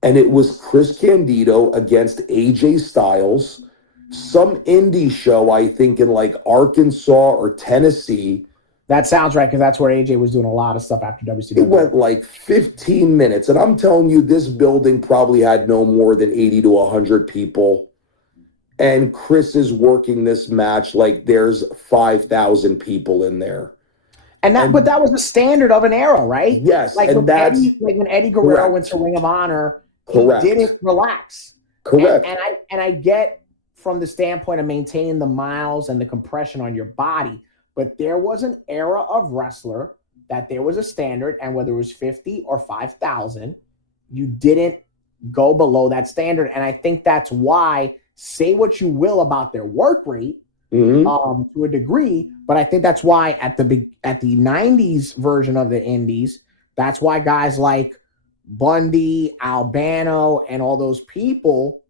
And it was Chris Candido against AJ Styles, some indie show, I think in like Arkansas or Tennessee. That sounds right, because that's where AJ was doing a lot of stuff after WCW. It went like 15 minutes. And I'm telling you, this building probably had no more than 80 to 100 people. And Chris is working this match like there's 5,000 people in there. But that was the standard of an era, right? Yes. Like, and when Eddie Guerrero went to Ring of Honor, he didn't relax. Correct. And I get from the standpoint of maintaining the miles and the compression on your body, but there was an era of wrestler that there was a standard, and whether it was 50 or 5,000, you didn't go below that standard. And I think that's why, say what you will about their work rate, to a degree, but I think that's why at the 90s version of the indies, that's why guys like Bundy, Albano, and all those people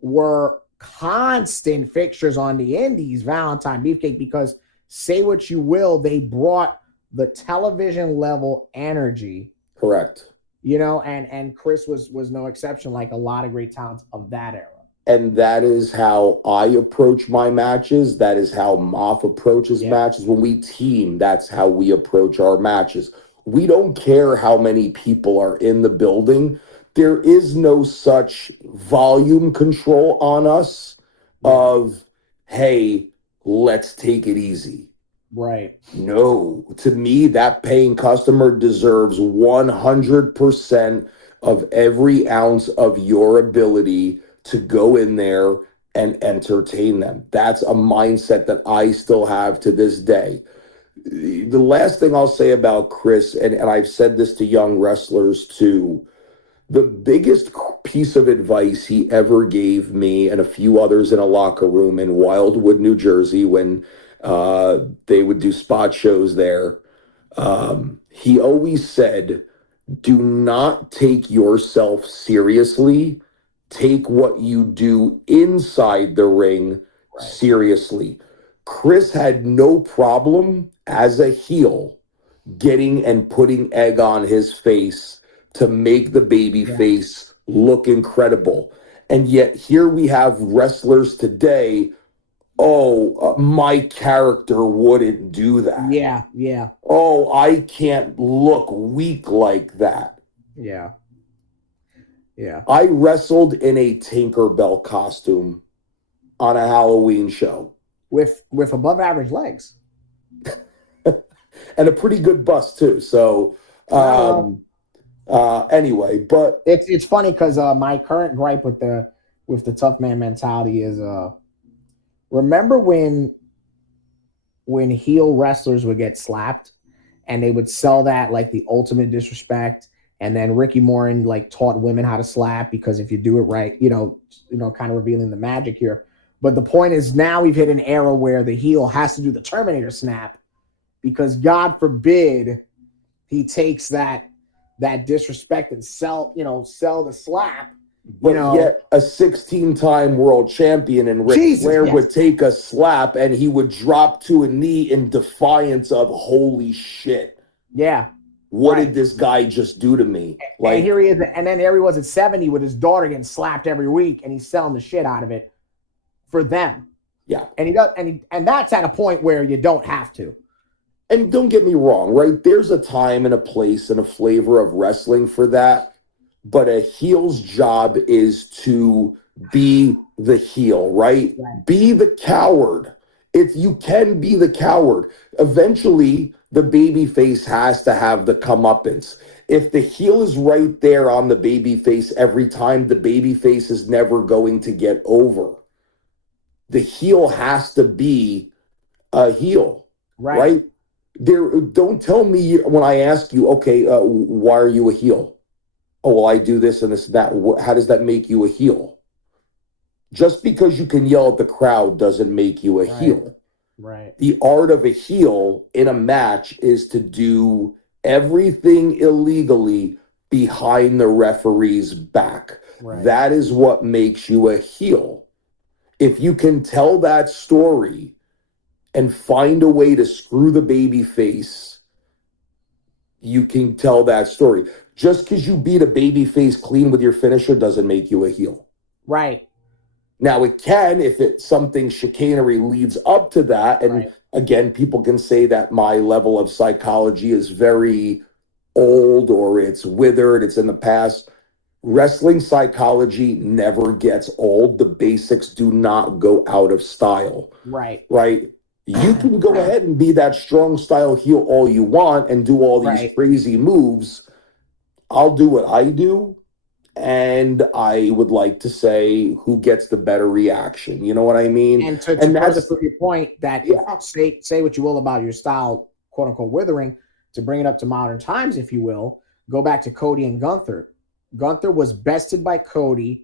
were constant fixtures on the indies, Valentine, Beefcake, because say what you will, they brought the television level energy. Correct. You know, and Chris was no exception, like a lot of great talents of that era. And that is how I approach my matches. That is how Moff approaches matches. When we team, that's how we approach our matches. We don't care how many people are in the building. There is no such volume control on us of, hey, let's take it easy. Right. No. To me, that paying customer deserves 100% of every ounce of your ability to go in there and entertain them. That's a mindset that I still have to this day. The last thing I'll say about Chris, and I've said this to young wrestlers too, the biggest piece of advice he ever gave me and a few others in a locker room in Wildwood, New Jersey, when they would do spot shows there, he always said, do not take yourself seriously. Take what you do inside the ring seriously. Chris had no problem as a heel getting and putting egg on his face to make the baby face look incredible. And yet here we have wrestlers today my character wouldn't do that. Yeah, yeah, Oh, I can't look weak like that. yeah, yeah. I wrestled in a Tinkerbell costume on a Halloween show With above average legs. and a pretty good bust too. So, Not well. anyway, but It's funny because my current gripe with the tough man mentality is remember when heel wrestlers would get slapped and they would sell that like the ultimate disrespect, and then Ricky Morton like taught women how to slap because if you do it right, kind of revealing the magic here. But the point is now we've hit an era where the heel has to do the Terminator snap because God forbid he takes that disrespect and sell the slap. But yet a 16-time world champion and Ric Flair would take a slap and he would drop to a knee in defiance of holy shit. Yeah. What did this guy just do to me? Like, and here he is, and then there he was at 70 with his daughter getting slapped every week, and he's selling the shit out of it for them. Yeah. And he does, and that's at a point where you don't have to. And don't get me wrong, right? There's a time and a place and a flavor of wrestling for that. But a heel's job is to be the heel, right? Be the coward. If you can be the coward, eventually the baby face has to have the comeuppance. If the heel is right there on the baby face every time, the baby face is never going to get over. The heel has to be a heel, right? Don't tell me when I ask you, okay, why are you a heel? Oh, well, I do this and this and that. How does that make you a heel? Just because you can yell at the crowd doesn't make you a heel. Right. The art of a heel in a match is to do everything illegally behind the referee's back. Right. That is what makes you a heel. If you can tell that story and find a way to screw the baby face, you can tell that story. Just because you beat a baby face clean with your finisher doesn't make you a heel. Right. Now, it can if something chicanery leads up to that. And again, people can say that my level of psychology is very old or it's withered, it's in the past. Wrestling psychology never gets old. The basics do not go out of style. Right. You can go ahead and be that strong style heel all you want and do all these crazy moves. I'll do what I do, and I would like to say who gets the better reaction. You know what I mean? And to further prove your point that say what you will about your style, quote unquote, withering, to bring it up to modern times, if you will, go back to Cody and Gunther. Gunther was bested by Cody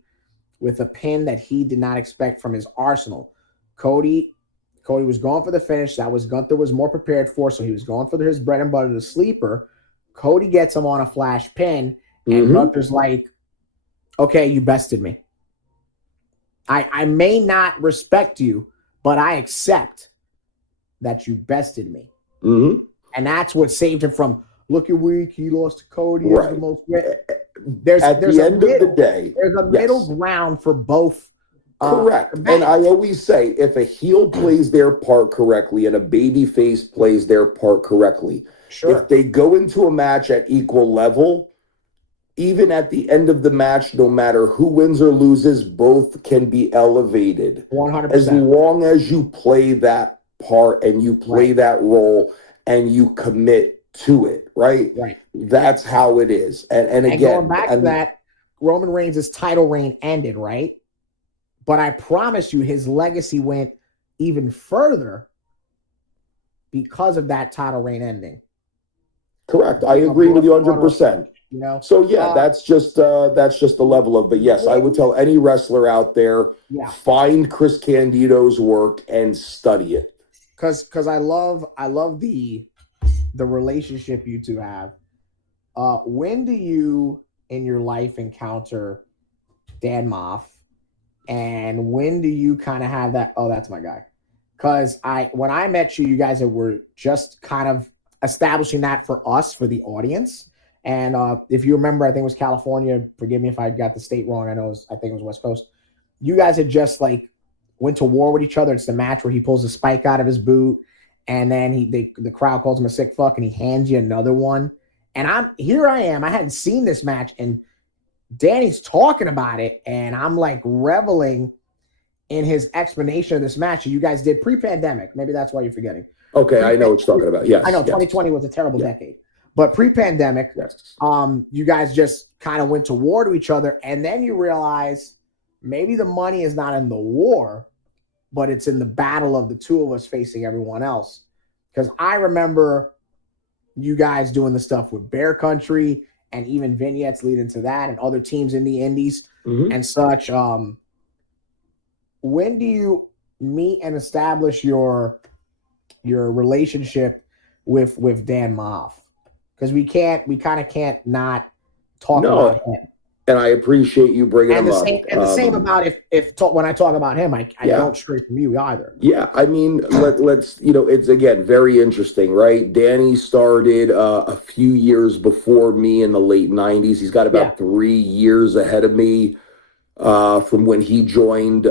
with a pin that he did not expect from his arsenal. Cody was going for the finish. That was Gunther was more prepared for, so he was going for his bread and butter, the sleeper. Cody gets him on a flash pin, and Gunther's like, okay, you bested me. I may not respect you, but I accept that you bested me. And that's what saved him from looking weak. He lost to Cody. The most there's at the end of the day, there's a middle ground for both. Correct. And I always say, if a heel plays their part correctly and a baby face plays their part correctly, if they go into a match at equal level, even at the end of the match, no matter who wins or loses, both can be elevated. 100%. As long as you play that part and you play that role and you commit to it, right? That's how it is. And again, going back to that, Roman Reigns' title reign ended, right? But I promise you, his legacy went even further because of that title reign ending. Correct. I agree with you 100%. You know. So yeah, that's just the level of. But yes, I would tell any wrestler out there, find Chris Candido's work and study it. Because I love the relationship you two have. When do you in your life encounter Dan Moff? And when do you kind of have that? Oh, that's my guy. Because when I met you, you guys were just kind of establishing that for us, for the audience. And if you remember, I think it was California. Forgive me if I got the state wrong. I think it was West Coast. You guys had just like went to war with each other. It's the match where he pulls a spike out of his boot, and then the crowd calls him a sick fuck, and he hands you another one. And I am. I hadn't seen this match, and Danny's talking about it, and I'm like reveling in his explanation of this match that you guys did pre-pandemic. Maybe that's why you're forgetting. Okay, I know what you're talking about. Yes, I know yes. 2020 was a terrible decade, but pre-pandemic, yes. You guys just kind of went to war to each other, and then you realize maybe the money is not in the war, but it's in the battle of the two of us facing everyone else. Because I remember you guys doing the stuff with Bear Country and even vignettes leading to that, and other teams in the indies and such. When do you meet and establish your relationship with Dan Moff? Because we kind of can't not talk about him. And I appreciate you bringing him up. And the same about when I talk about him, I don't stray from you either. Yeah, I mean, let's it's again very interesting, right? Danny started a few years before me in the late '90s. He's got about 3 years ahead of me from when he joined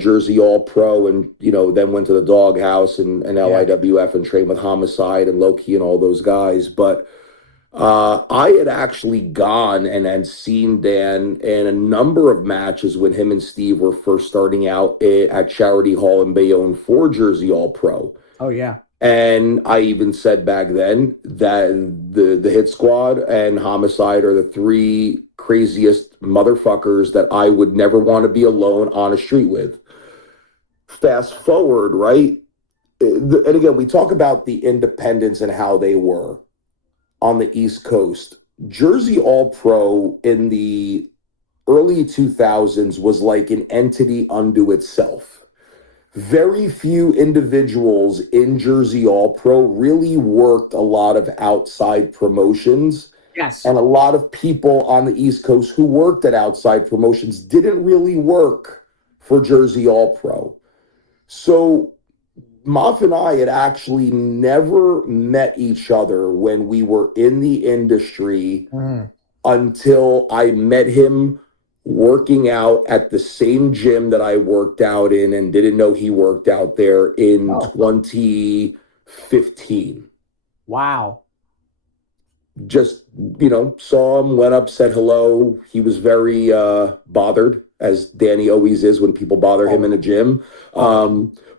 Jersey All Pro, and then went to the Doghouse and LIWF and trained with Homicide and Loki and all those guys, but. I had actually gone and seen Dan in a number of matches when him and Steve were first starting out at Charity Hall in Bayonne for Jersey All Pro. Oh, yeah. And I even said back then that the Hit Squad and Homicide are the three craziest motherfuckers that I would never want to be alone on a street with. Fast forward, right? And again, we talk about the independents and how they were on the East Coast. Jersey All Pro in the early 2000s was like an entity unto itself. Very few individuals in Jersey All Pro really worked a lot of outside promotions. Yes. And a lot of people on the East Coast who worked at outside promotions didn't really work for Jersey All Pro. So Moff and I had actually never met each other when we were in the industry until I met him working out at the same gym that I worked out in, and didn't know he worked out there in 2015. Wow. Just, saw him, went up, said hello. He was very bothered, as Danny always is when people bother him in a gym.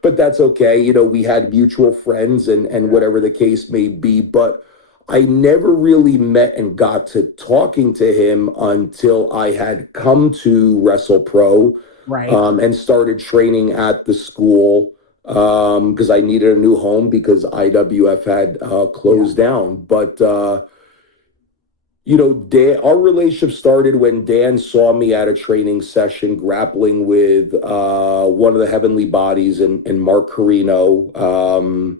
But that's okay. We had mutual friends and whatever the case may be. But I never really met and got to talking to him until I had come to Wrestle Pro, right? And started training at the school because I needed a new home because IWF had closed down. But Dan, our relationship started when Dan saw me at a training session grappling with one of the heavenly bodies in Mark Carino,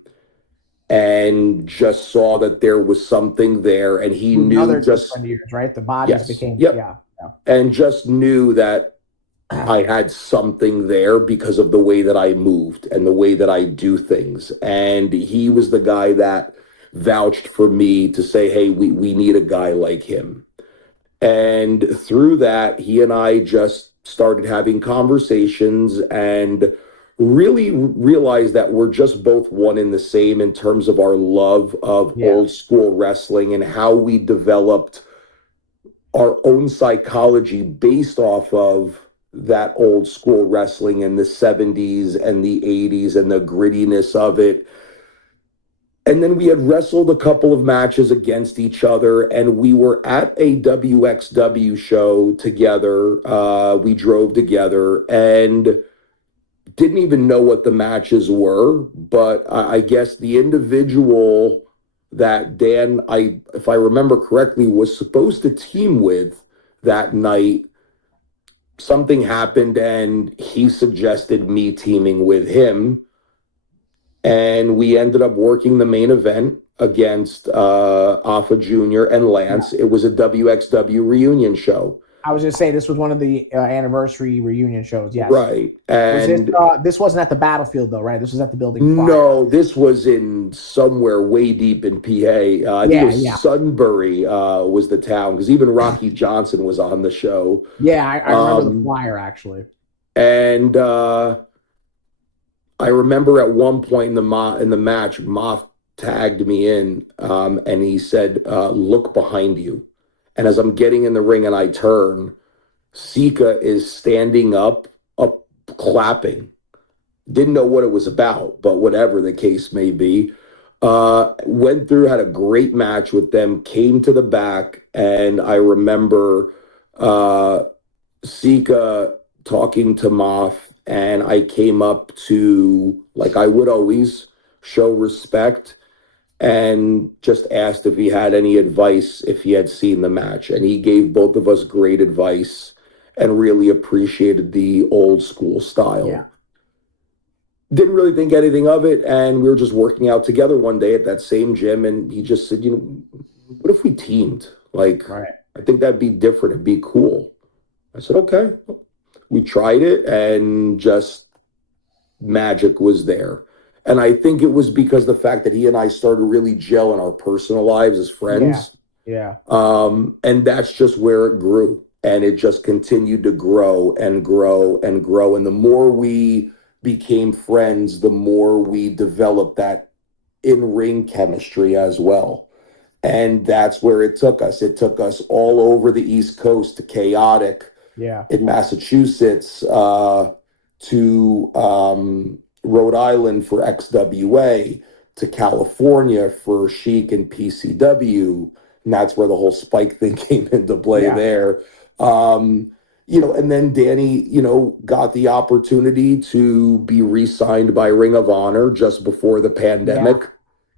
and just saw that there was something there, and he knew just years, right? The bodies became and just knew that I had something there because of the way that I moved and the way that I do things, and he was the guy that vouched for me to say, hey, we need a guy like him. And through that, he and I just started having conversations and really realized that we're just both one and the same in terms of our love of old school wrestling and how we developed our own psychology based off of that old school wrestling in the 70s and the 80s and the grittiness of it. And then we had wrestled a couple of matches against each other, and we were at a WXW show together. We drove together and didn't even know what the matches were, but I guess the individual that Dan, if I remember correctly, was supposed to team with that night, something happened and he suggested me teaming with him. And we ended up working the main event against Alpha Jr. and Lance. It was a WXW reunion show. I was going to say, this was one of the anniversary reunion shows, yes. Right. And this wasn't at the battlefield, though, right? This was at the building prior. No, this was in somewhere way deep in PA. I think it was Sunbury was the town, because even Rocky Johnson was on the show. Yeah, I remember the flyer, actually. And I remember at one point in the match, Moth tagged me in, and he said, "Look behind you." And as I'm getting in the ring and I turn, Sika is standing up, clapping. Didn't know what it was about, but whatever the case may be. Went through, had a great match with them, came to the back, and I remember uh, Sika talking to Moth, and I came up to, like I would always, show respect and just asked if he had any advice if he had seen the match. And he gave both of us great advice and really appreciated the old school style. Yeah. Didn't really think anything of it. And we were just working out together one day at that same gym. And he just said, what if we teamed? Like, Right. I think that'd be different. It'd be cool. I said, okay. We tried it and just magic was there. And I think it was because the fact that he and I started really gel in our personal lives as friends. Yeah. And that's just where it grew. And it just continued to grow and grow and grow. And the more we became friends, the more we developed that in-ring chemistry as well. And that's where it took us. It took us all over the East Coast to Chaotic in Massachusetts, to Rhode Island for XWA, to California for Chic and PCW. And that's where the whole Spike thing came into play there. And then Danny, got the opportunity to be re-signed by Ring of Honor just before the pandemic. Yeah.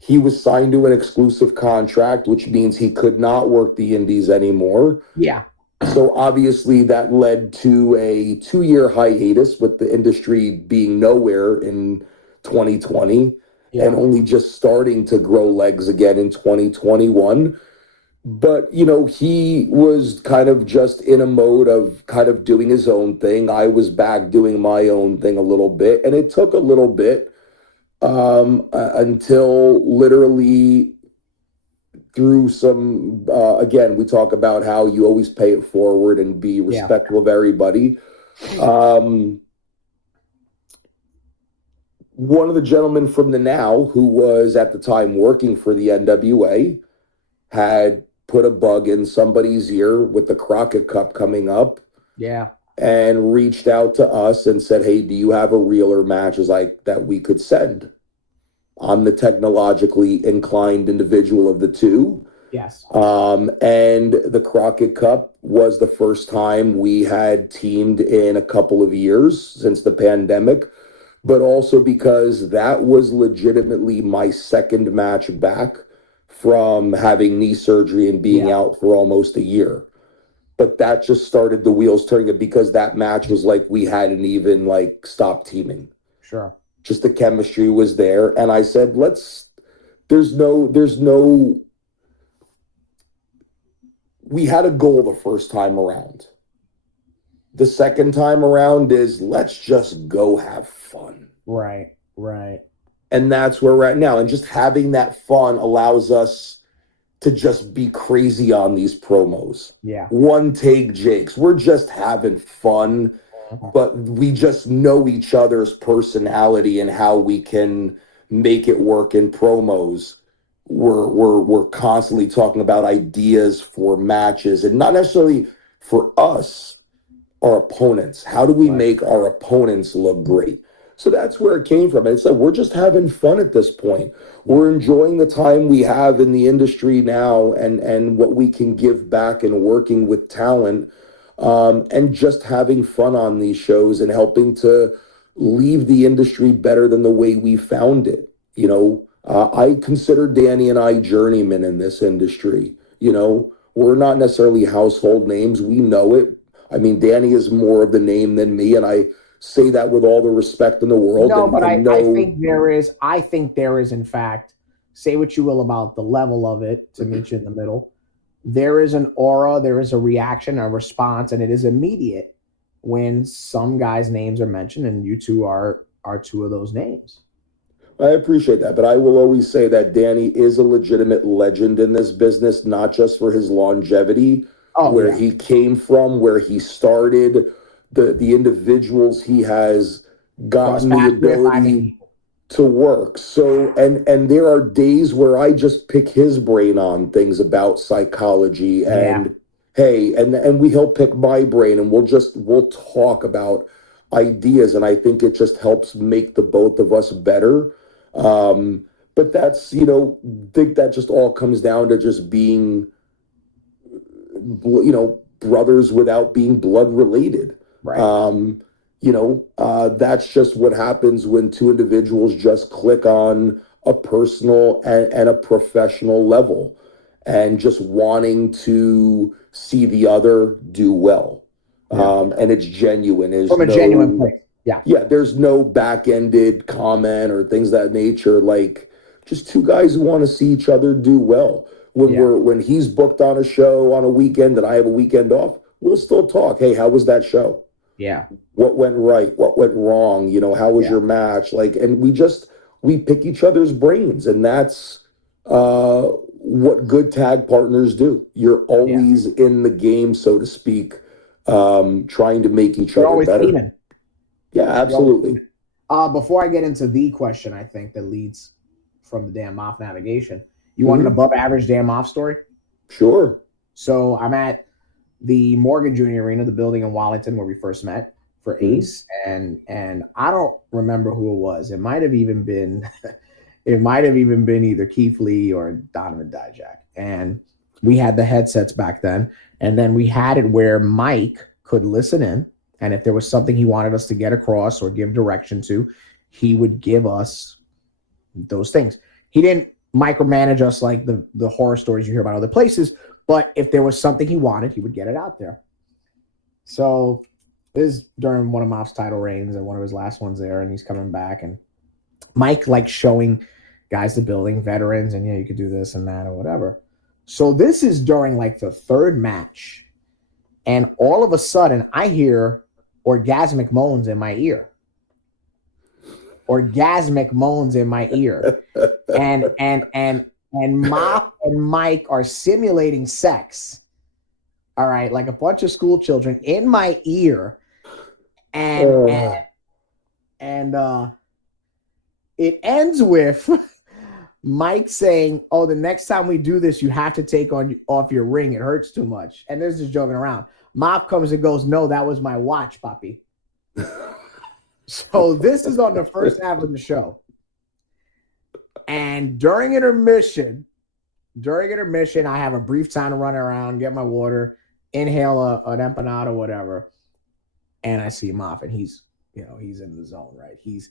He was signed to an exclusive contract, which means he could not work the indies anymore. Yeah. So obviously that led to a 2-year hiatus with the industry being nowhere in 2020 and only just starting to grow legs again in 2021. But, he was kind of just in a mode of kind of doing his own thing. I was back doing my own thing a little bit. And it took a little bit until literally through some, again, we talk about how you always pay it forward and be respectful of everybody. One of the gentlemen from the Now, who was at the time working for the NWA, had put a bug in somebody's ear with the Crockett Cup coming up. Yeah. And reached out to us and said, hey, do you have a reeler matches like that we could send? I'm the technologically inclined individual of the two. Yes. And the Crockett Cup was the first time we had teamed in a couple of years since the pandemic, but also because that was legitimately my second match back from having knee surgery and being out for almost a year. But that just started the wheels turning, because that match was like we hadn't even stopped teaming. Sure. Just the chemistry was there. And I said, we had a goal the first time around. The second time around is let's just go have fun. Right. And that's where we're at now. And just having that fun allows us to just be crazy on these promos. Yeah. One take Jakes. We're just having fun. But we just know each other's personality and how we can make it work in promos. We're constantly talking about ideas for matches, and not necessarily for us, our opponents. How do we make our opponents look great? So that's where it came from. And it's like we're just having fun at this point. We're enjoying the time we have in the industry now, and what we can give back and working with talent. And just having fun on these shows and helping to leave the industry better than the way we found it. I consider Danny and I journeymen in this industry. We're not necessarily household names. We know it. I mean, Danny is more of the name than me, and I say that with all the respect in the world. No, but I think there is, in fact, say what you will about the level of it, to meet you in the middle. There is an aura, there is a reaction, a response, and it is immediate when some guys' names are mentioned, and you two are two of those names. I appreciate that, but I will always say that Danny is a legitimate legend in this business, not just for his longevity, where he came from, where he started, the individuals he has gotten the ability to work. So, and there are days where I just pick his brain on things about psychology, and hey, and he'll pick my brain, and we'll talk about ideas, and I think it just helps make the both of us better. But that's, think that just all comes down to just being, brothers without being blood related. Right. That's just what happens when two individuals just click on a personal and a professional level, and just wanting to see the other do well. And it's genuine. There's From a genuine place. Yeah, there's no back-ended comment or things of that nature. Like, just two guys who want to see each other do well. When he's booked on a show on a weekend and I have a weekend off, we'll still talk. Hey, how was that show? Yeah. What went right? What went wrong? How was your match? And we pick each other's brains, and that's what good tag partners do. You're always in the game, so to speak, trying to make each other better. Teaming. Yeah, absolutely. Before I get into the question, I think that leads from the damn Moff navigation. You want an above average damn Moff story? Sure. So I'm at the Morgan Junior Arena, the building in Wallington where we first met for Ace, and I don't remember who it was. It might have even been either Keith Lee or Donovan Dijak. And we had the headsets back then, and then we had it where Mike could listen in, and if there was something he wanted us to get across or give direction to, he would give us those things. He didn't micromanage us like the horror stories you hear about other places, but if there was something he wanted, he would get it out there. So this is during one of Moff's title reigns and one of his last ones there, and he's coming back, and Mike likes showing guys the building, veterans, and you could do this and that or whatever. So this is during like the third match, and all of a sudden I hear orgasmic moans in my ear. Orgasmic moans in my ear. And Moff and Mike are simulating sex. All right, like a bunch of school children in my ear. And it ends with Mike saying, "Oh, the next time we do this, you have to take off your ring. It hurts too much." And they're just joking around. Moff comes and goes, "No, that was my watch, Papi." So this is on the first half of the show. And during intermission, I have a brief time to run around, get my water, inhale an empanada, whatever. And I see Moff, and he's in the zone, right? He's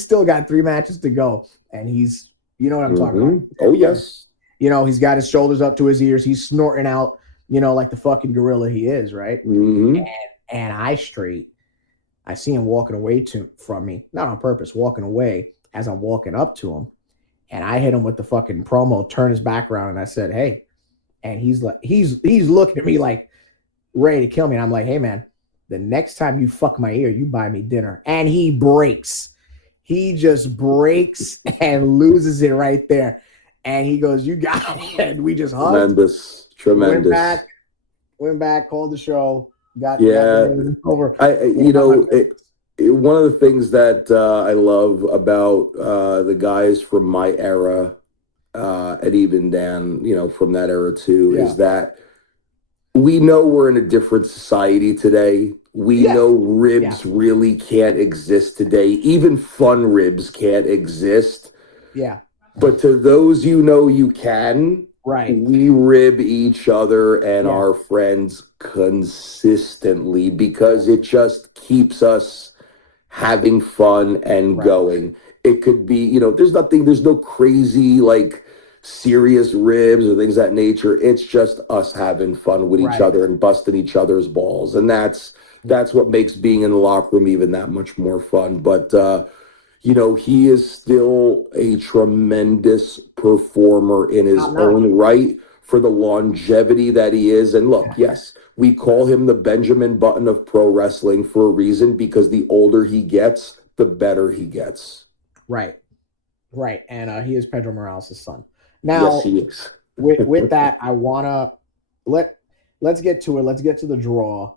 still got 3 matches to go, and he's, you know what I'm talking about. Oh, yes. He's got his shoulders up to his ears. He's snorting out, like the fucking gorilla he is, right? Mm-hmm. And I see him walking away from me, not on purpose, walking away as I'm walking up to him. And I hit him with the fucking promo, turn his back around, and I said, "Hey." And he's looking at me like ready to kill me. And I'm like, "Hey, man, the next time you fuck my ear, you buy me dinner." And he breaks. He just breaks and loses it right there. And he goes, "You got it." And we just hugged. Tremendous. Went back, called the show. Got over. One of the things that I love about the guys from my era, and even Dan, from that era too, is that we know we're in a different society today. We know ribs really can't exist today. Even fun ribs can't exist. Yeah. But to those you can, right? We rib each other and our friends consistently because it just keeps us having fun and going. It could be, there's no crazy like serious ribs or things of that nature. It's just us having fun with each other and busting each other's balls. And that's what makes being in the locker room even that much more fun. But he is still a tremendous performer in his own right for the longevity that he is. And look, yes, we call him the Benjamin Button of pro wrestling for a reason, because the older he gets, the better he gets. Right. And he is Pedro Morales' son. Now, yes, he is. with that, I want to let's get to it. Let's get to the draw.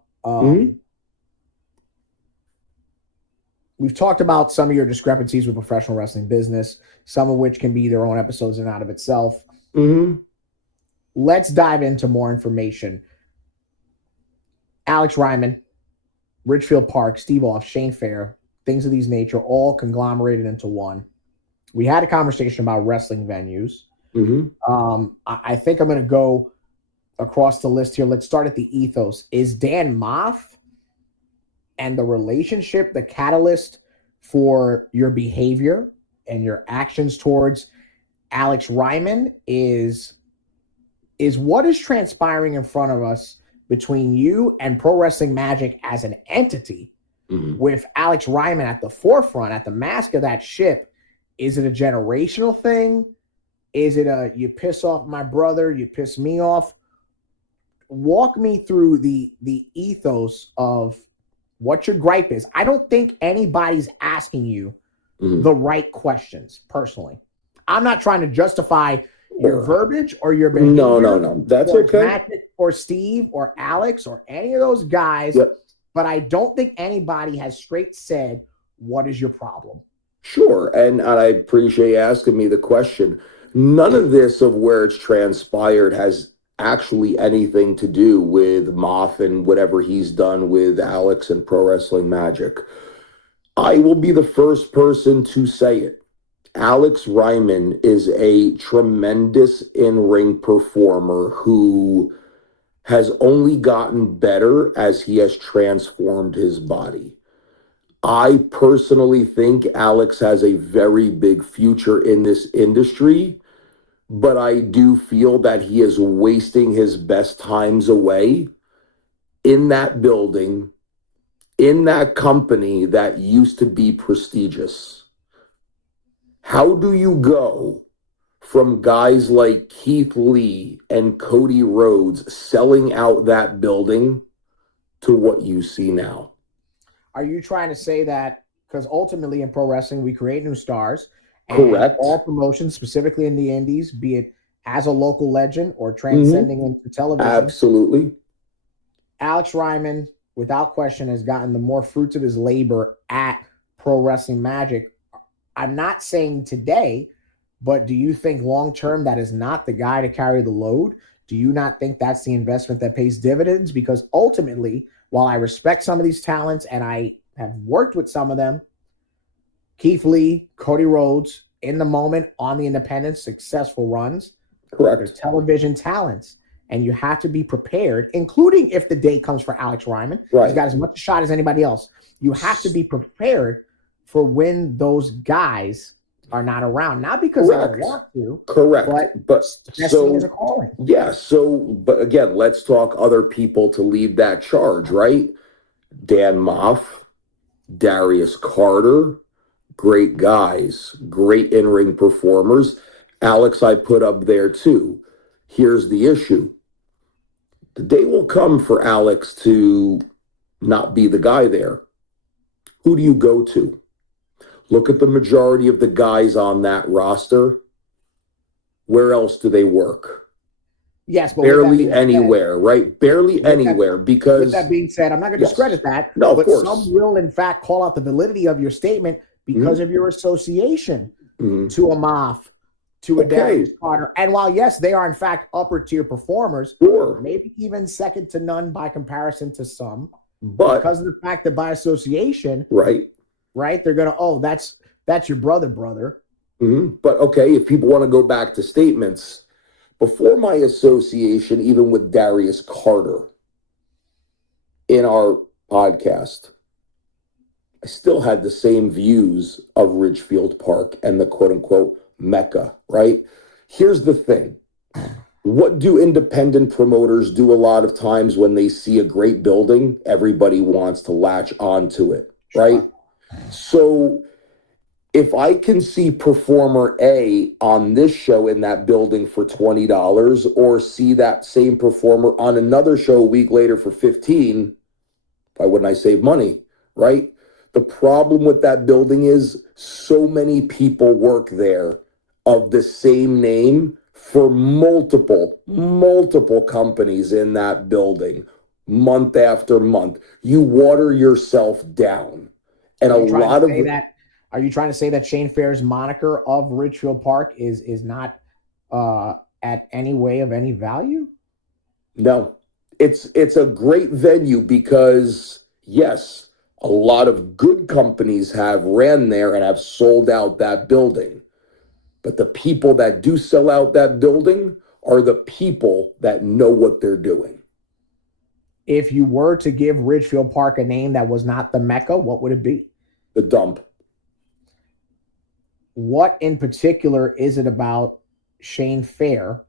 we've talked about some of your discrepancies with professional wrestling business, some of which can be their own episodes in and out of itself. Mm-hmm. Let's dive into more information. Alex Reiman, Ridgefield Park, Steve Off, Shane Fair, things of these nature, all conglomerated into one. We had a conversation about wrestling venues. Mm-hmm. I think I'm going to go across the list here. Let's start at the ethos. Is Dan Moff and the relationship the catalyst for your behavior and your actions towards Alex Reiman? Is what is transpiring in front of us between you and Pro Wrestling Magic as an entity, with Alex Reiman at the forefront, at the mask of that ship? Is it a generational thing? Is it a, you piss off my brother, you piss me off? Walk me through the ethos of what your gripe is. I don't think anybody's asking you the right questions, personally. I'm not trying to justify your verbiage or your behavior. No. That's okay. Magic or Steve or Alex or any of those guys. Yep. But I don't think anybody has straight said, what is your problem? Sure. And I appreciate you asking me the question. None of this of where it's transpired has actually anything to do with Moff and whatever he's done with Alex and Pro Wrestling Magic. I will be the first person to say it. Alex Reiman is a tremendous in-ring performer who has only gotten better as he has transformed his body. I personally think Alex has a very big future in this industry, but I do feel that he is wasting his best times away in that building, in that company that used to be prestigious. How do you go from guys like Keith Lee and Cody Rhodes selling out that building to what you see now? Are you trying to say that because ultimately in pro wrestling, we create new stars? Correct. All promotions, specifically in the indies, be it as a local legend or transcending into television. Absolutely. Alex Reiman, without question, has gotten the more fruits of his labor at Pro Wrestling Magic. I'm not saying today, but do you think long-term that is not the guy to carry the load? Do you not think that's the investment that pays dividends? Because ultimately, while I respect some of these talents and I have worked with some of them, Keith Lee, Cody Rhodes, in the moment on the independent, successful runs. Correct. They're television talents, and you have to be prepared, including if the day comes for Alex Reiman. Right. He's got as much a shot as anybody else. You have to be prepared for when those guys are not around. Not because they don't want to. Correct. But so is a calling. Yeah. So, but again, let's talk other people to lead that charge, right? Dan Moff, Darius Carter, great guys, great in-ring performers. Alex, I put up there too. Here's the issue. The day will come for Alex to not be the guy there. Who do you go to? Look at the majority of the guys on that roster. Where else do they work? Yes, but barely anywhere, right? Barely anywhere, because... With that being said, I'm not going to discredit that. No, of but course. Some will, in fact, call out the validity of your statement because of your association to a Moff, to a Darius Carter. And while, yes, they are, in fact, upper-tier performers, maybe even second to none by comparison to some, but because of the fact that by association, right, they're going to, that's your brother. But, okay, if people want to go back to statements... Before my association, even with Darius Carter in our podcast, I still had the same views of Ridgefield Park and the quote-unquote Mecca, right? Here's the thing. What do independent promoters do a lot of times when they see a great building? Everybody wants to latch onto it, right? So... if I can see performer A on this show in that building for $20 or see that same performer on another show a week later for $15, why wouldn't I save money, right? The problem with that building is so many people work there of the same name for multiple companies in that building month after month. You water yourself down. And a Are you trying lot to of say that? Are you trying to say that Shane Fair's moniker of Ridgefield Park is not at any way of any value? No, it's a great venue because yes, a lot of good companies have ran there and have sold out that building. But the people that do sell out that building are the people that know what they're doing. If you were to give Ridgefield Park a name that was not the Mecca, what would it be? The dump. What in particular is it about Shane Fair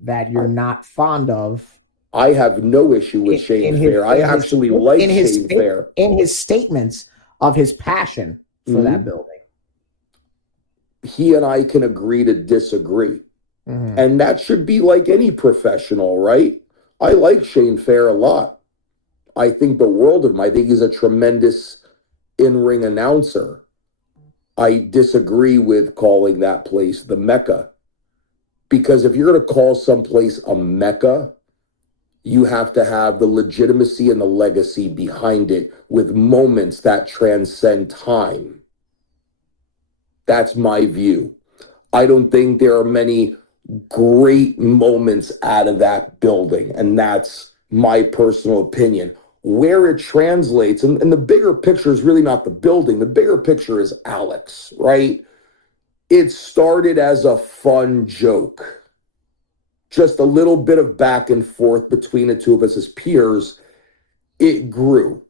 that you're not fond of? I have no issue with Shane Fair. I actually like Shane Fair. In his statements of his passion for that building. He and I can agree to disagree. And that should be like any professional, right? I like Shane Fair a lot. I think the world of him. I think he's a tremendous in-ring announcer. I disagree with calling that place the Mecca. Because if you're going to call someplace a Mecca, you have to have the legitimacy and the legacy behind it with moments that transcend time. That's my view. I don't think there are many great moments out of that building, and that's my personal opinion. Where it translates, and the bigger picture is really not the building. The bigger picture is Alex, right? It started as a fun joke. Just a little bit of back and forth between the two of us as peers. It grew.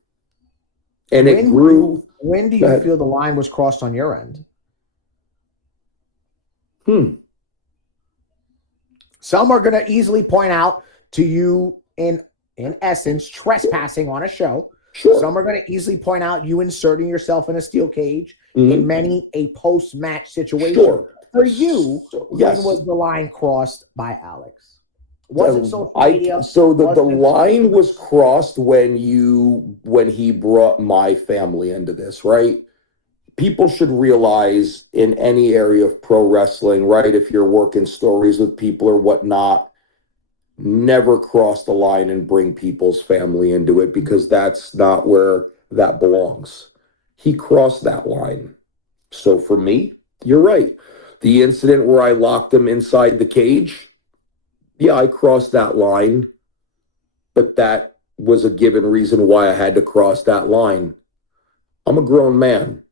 And it grew. When do you feel the line was crossed on your end? Some are going to easily point out to you in essence, trespassing on a show. Sure. Some are going to easily point out you inserting yourself in a steel cage in many a post-match situation. Sure. For you, yes. when was the line crossed by Alex? Was it social media? The line was crossed when he brought my family into this, right? People should realize in any area of pro wrestling, right? If you're working stories with people or whatnot, never cross the line and bring people's family into it because that's not where that belongs. He crossed that line. So for me, you're right. The incident where I locked him inside the cage, yeah, I crossed that line, but that was a given reason why I had to cross that line. I'm a grown man.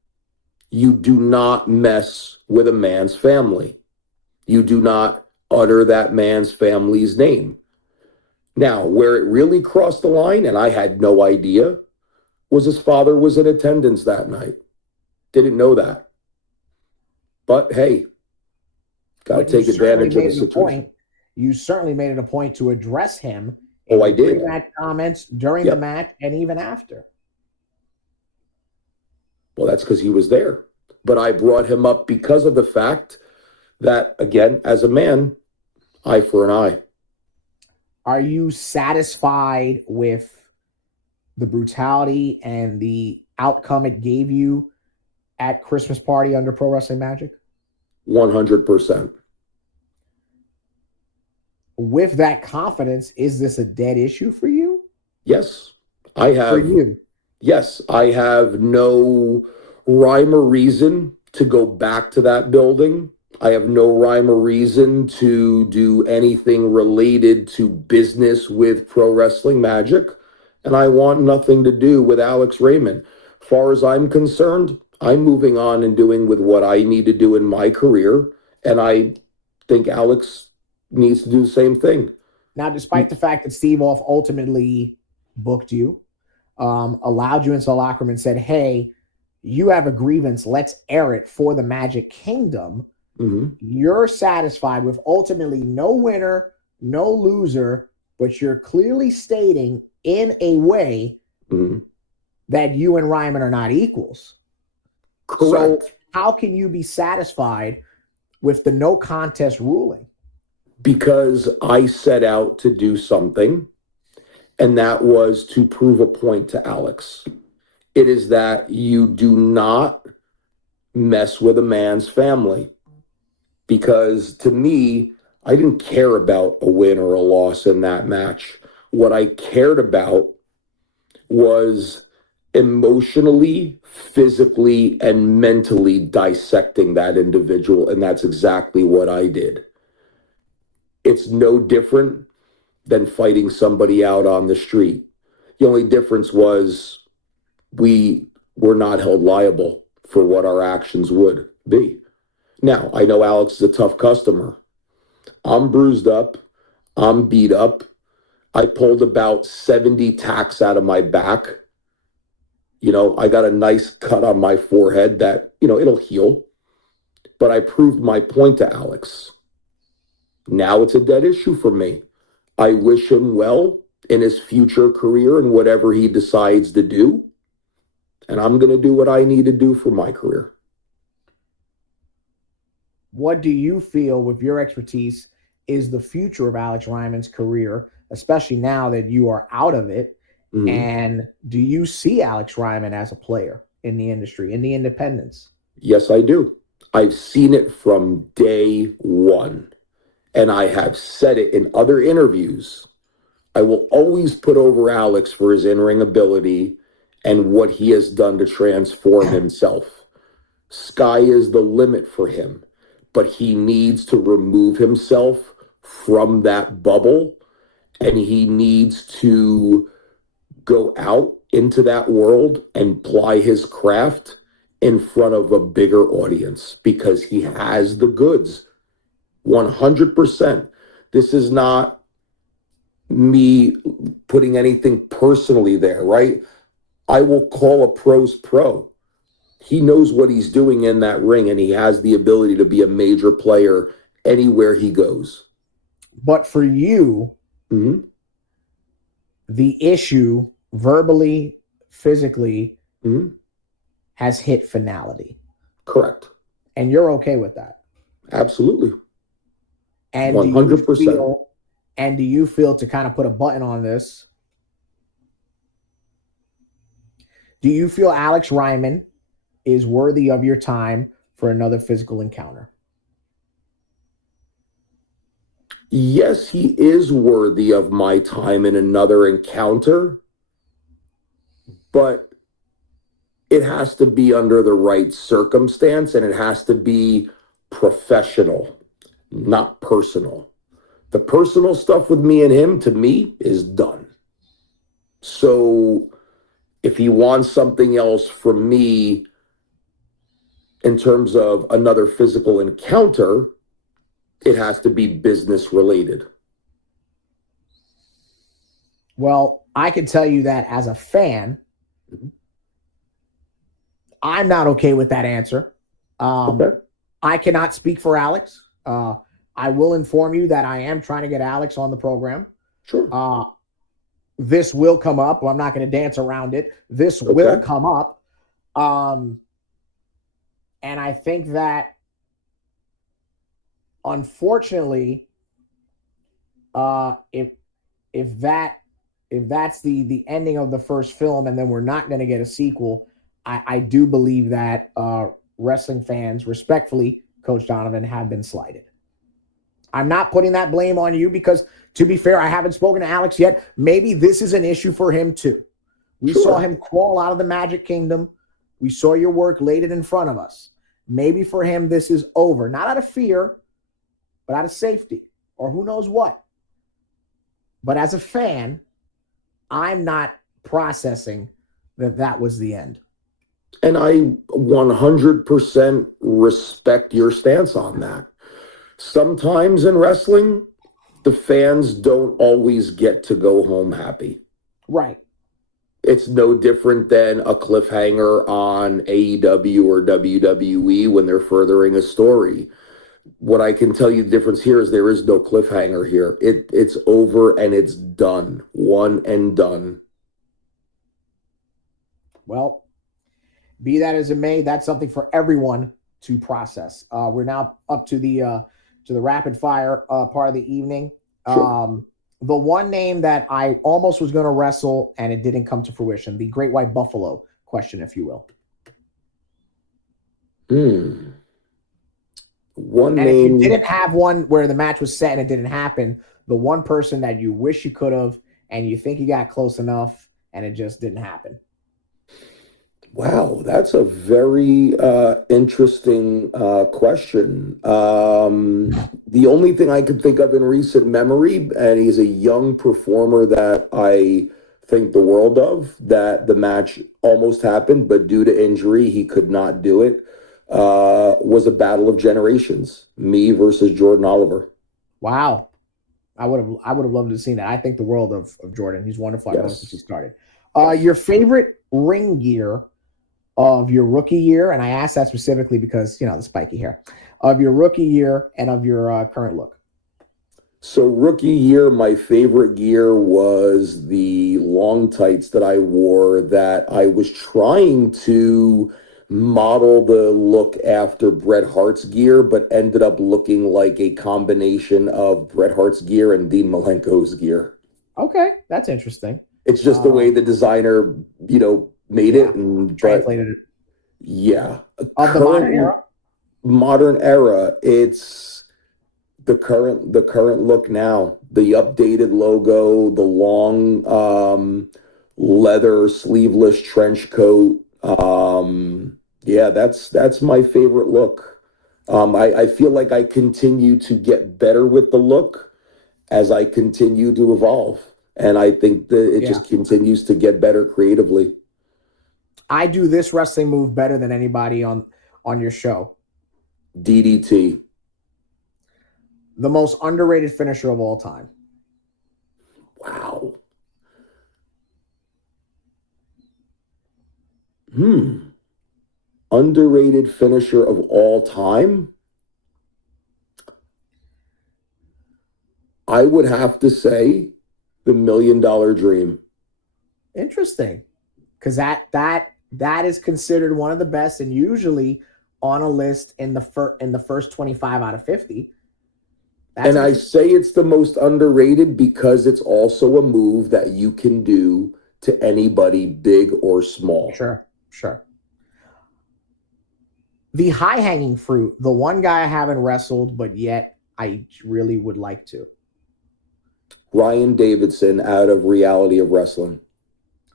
You do not mess with a man's family. You do not utter that man's family's name. Now, where it really crossed the line, and I had no idea, was his father was in attendance that night. Didn't know that. But hey, got to take advantage of the situation. You certainly made it a point to address him. Oh, I did. That comments during the match and even after. Well, that's because he was there. But I brought him up because of the fact that, again, as a man, eye for an eye. Are you satisfied with the brutality and the outcome it gave you at Christmas party under Pro Wrestling Magic? 100%. With that confidence, is this a dead issue for you? Yes, I have. For you? Yes, I have no rhyme or reason to go back to that building. I have no rhyme or reason to do anything related to business with Pro Wrestling Magic. And I want nothing to do with Alex Reiman. As far as I'm concerned, I'm moving on and doing with what I need to do in my career. And I think Alex needs to do the same thing. Now, despite the fact that Steve Off ultimately booked you, allowed you into the locker room and said, hey, you have a grievance, let's air it for the Magic Kingdom. You're satisfied with ultimately no winner, no loser, but you're clearly stating in a way that you and Reiman are not equals. Correct. So how can you be satisfied with the no contest ruling? Because I set out to do something, and that was to prove a point to Alex. It is that you do not mess with a man's family. Because to me, I didn't care about a win or a loss in that match. What I cared about was emotionally, physically, and mentally dissecting that individual. And that's exactly what I did. It's no different than fighting somebody out on the street. The only difference was we were not held liable for what our actions would be. Now, I know Alex is a tough customer. I'm bruised up. I'm beat up. I pulled about 70 tacks out of my back. I got a nice cut on my forehead that, it'll heal. But I proved my point to Alex. Now it's a dead issue for me. I wish him well in his future career and whatever he decides to do. And I'm going to do what I need to do for my career. What do you feel, with your expertise, is the future of Alex Reiman's career, especially now that you are out of it? Mm-hmm. And do you see Alex Reiman as a player in the industry, in the independents? Yes, I do. I've seen it from day one. And I have said it in other interviews. I will always put over Alex for his in-ring ability and what he has done to transform himself. Sky is the limit for him, but he needs to remove himself from that bubble, and he needs to go out into that world and ply his craft in front of a bigger audience, because he has the goods. 100%. This is not me putting anything personally there, right? I will call a pro's pro. He knows what he's doing in that ring, and he has the ability to be a major player anywhere he goes. But for you, mm-hmm. the issue, verbally, physically, mm-hmm. has hit finality. Correct. And you're okay with that? Absolutely. And 100%. Do you feel, to kind of put a button on this, do you feel Alex Reiman is worthy of your time for another physical encounter? Yes, he is worthy of my time in another encounter, but it has to be under the right circumstance, and it has to be professional, not personal. The personal stuff with me and him, to me, is done. So if he wants something else from me in terms of another physical encounter, it has to be business related. Well, I can tell you that as a fan, mm-hmm. I'm not okay with that answer. Okay. I cannot speak for Alex. I will inform you that I am trying to get Alex on the program. Sure. This will come up. I'm not going to dance around it. This will come up. And I think that, unfortunately, if that's the ending of the first film, and then we're not going to get a sequel, I do believe that wrestling fans, respectfully, Coach Donovan, have been slighted. I'm not putting that blame on you because, to be fair, I haven't spoken to Alex yet. Maybe this is an issue for him too. We saw him crawl out of the Magic Kingdom. We saw your work, laid it in front of us. Maybe for him this is over, not out of fear, but out of safety, or who knows what. But as a fan, I'm not processing that was the end. And I 100% respect your stance on that. Sometimes in wrestling, the fans don't always get to go home happy. Right. It's no different than a cliffhanger on AEW or WWE when they're furthering a story. What I can tell you the difference here is there is no cliffhanger here. It's over and it's done. One and done. Well, be that as it may, that's something for everyone to process. We're now up to the rapid fire part of the evening. Sure. The one name that I almost was going to wrestle and it didn't come to fruition, the Great White Buffalo question, if you will. One and name. If you didn't have one where the match was set and it didn't happen, the one person that you wish you could have and you think you got close enough and it just didn't happen. Wow, that's a very interesting question. The only thing I could think of in recent memory, and he's a young performer that I think the world of, that the match almost happened, but due to injury, he could not do it, was a battle of generations, me versus Jordan Oliver. Wow. I would have loved to have seen that. I think the world of Jordan. He's wonderful. I've known him since he Yes. started. Yes. Your favorite ring gear of your rookie year, and I asked that specifically because the spiky hair of your rookie year and of your current look. So rookie year, my favorite gear was the long tights that I wore that I was trying to model the look after Bret Hart's gear, but ended up looking like a combination of Bret Hart's gear and Dean Malenko's gear. Okay, that's interesting. It's just the way the designer, made Yeah, it. And but translated it yeah, of the modern current era. modern era, it's the current look now, the updated logo, the long leather sleeveless trench coat. Yeah, that's my favorite look. I feel like I continue to get better with the look as I continue to evolve, and I think that it Yeah, just continues to get better creatively. I do this wrestling move better than anybody on your show. DDT. The most underrated finisher of all time. Wow. Hmm. Underrated finisher of all time. I would have to say the $1 million dream. Interesting, because that is considered one of the best, and usually on a list in the first 25 out of 50. That's And I interesting. say it's the most underrated because it's also a move that you can do to anybody, big or small. Sure, sure. The high hanging fruit, the one guy I haven't wrestled, but yet I really would like to. Ryan Davidson out of Reality of Wrestling.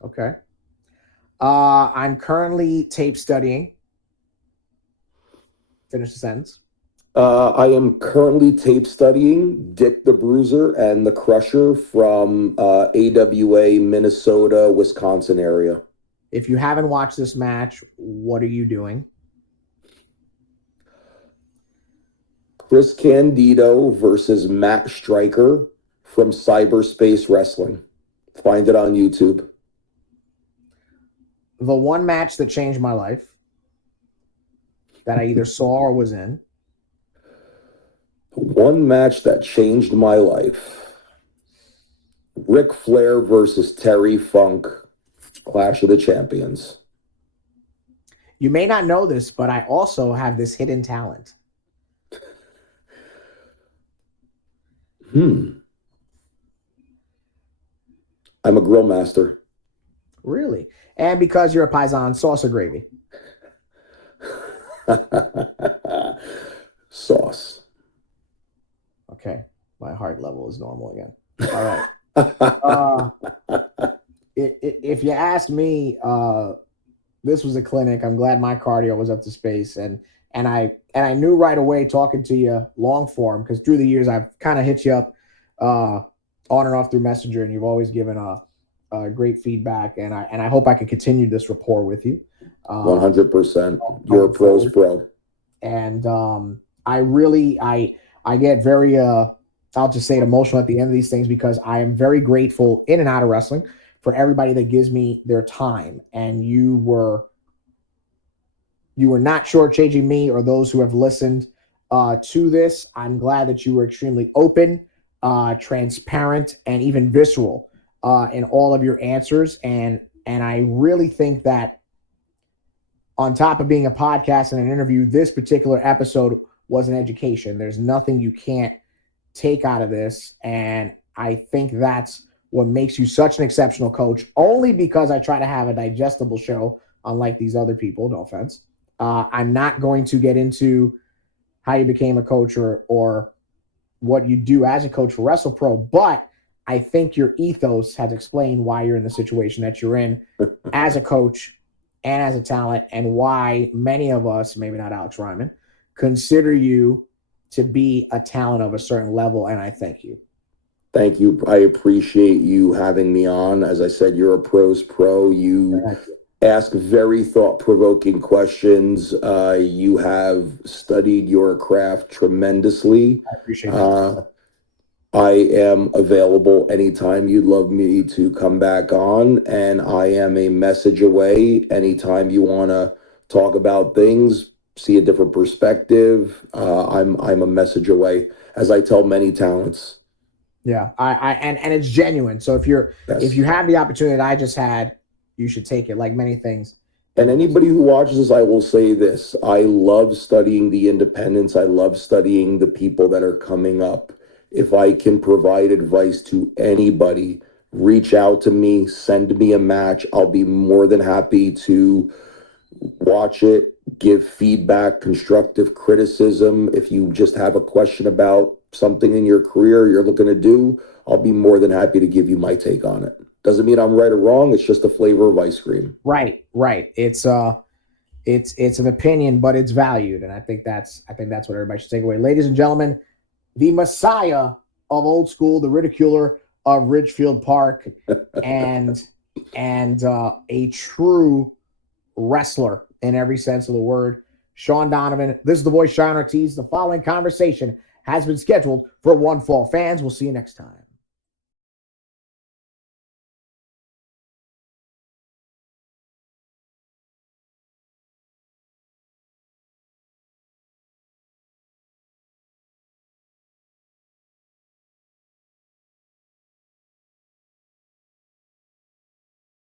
Okay. I'm currently tape studying. Finish the sentence. I am currently tape studying Dick the Bruiser and the Crusher from AWA, Minnesota, Wisconsin area. If you haven't watched this match, what are you doing? Chris Candido versus Matt Stryker from Cyberspace Wrestling. Find it on YouTube. The one match that changed my life that I either saw or was in. One match that changed my life. Ric Flair versus Terry Funk, Clash of the Champions. You may not know this, but I also have this hidden talent. I'm a grill master. Really? And because you're a paisan, sauce or gravy? Sauce. Okay. My heart level is normal again. All right. If you ask me, this was a clinic. I'm glad my cardio was up to space, and I knew right away talking to you long form, because through the years I've kind of hit you up on and off through Messenger, and you've always given a great feedback, and I hope I can continue this rapport with you. 100%. You're a pro's pro. And I get very I'll just say it, emotional at the end of these things, because I am very grateful in and out of wrestling for everybody that gives me their time. And you were not shortchanging me or those who have listened to this. I'm glad that you were extremely open, transparent, and even visceral in all of your answers. And I really think that on top of being a podcast and an interview, this particular episode was an education. There's nothing you can't take out of this. And I think that's what makes you such an exceptional coach, only because I try to have a digestible show, unlike these other people. No offense. I'm not going to get into how you became a coach or what you do as a coach for WrestlePro, but I think your ethos has explained why you're in the situation that you're in as a coach and as a talent, and why many of us, maybe not Alex Reiman, consider you to be a talent of a certain level, and I thank you. Thank you. I appreciate you having me on. As I said, you're a pro's pro. You ask very thought-provoking questions. You have studied your craft tremendously. I appreciate that. I am available anytime you'd love me to come back on, and I am a message away anytime you want to talk about things, see a different perspective. I'm a message away, as I tell many talents. Yeah, and it's genuine. So if you have the opportunity that I just had, you should take it. Like many things. And anybody who watches this, I will say this: I love studying the independents. I love studying the people that are coming up. If I can provide advice to anybody, reach out to me, send me a match. I'll be more than happy to watch it, give feedback, constructive criticism. If you just have a question about something in your career you're looking to do, I'll be more than happy to give you my take on it. Doesn't mean I'm right or wrong. It's just a flavor of ice cream. Right. It's an opinion, but it's valued, and I think that's what everybody should take away. Ladies and gentlemen, the messiah of old school, the ridiculer of Ridgefield Park, and a true wrestler in every sense of the word, Shawn Donovan. This is the voice, Cheyenne. The following conversation has been scheduled for One Fall fans. We'll see you next time.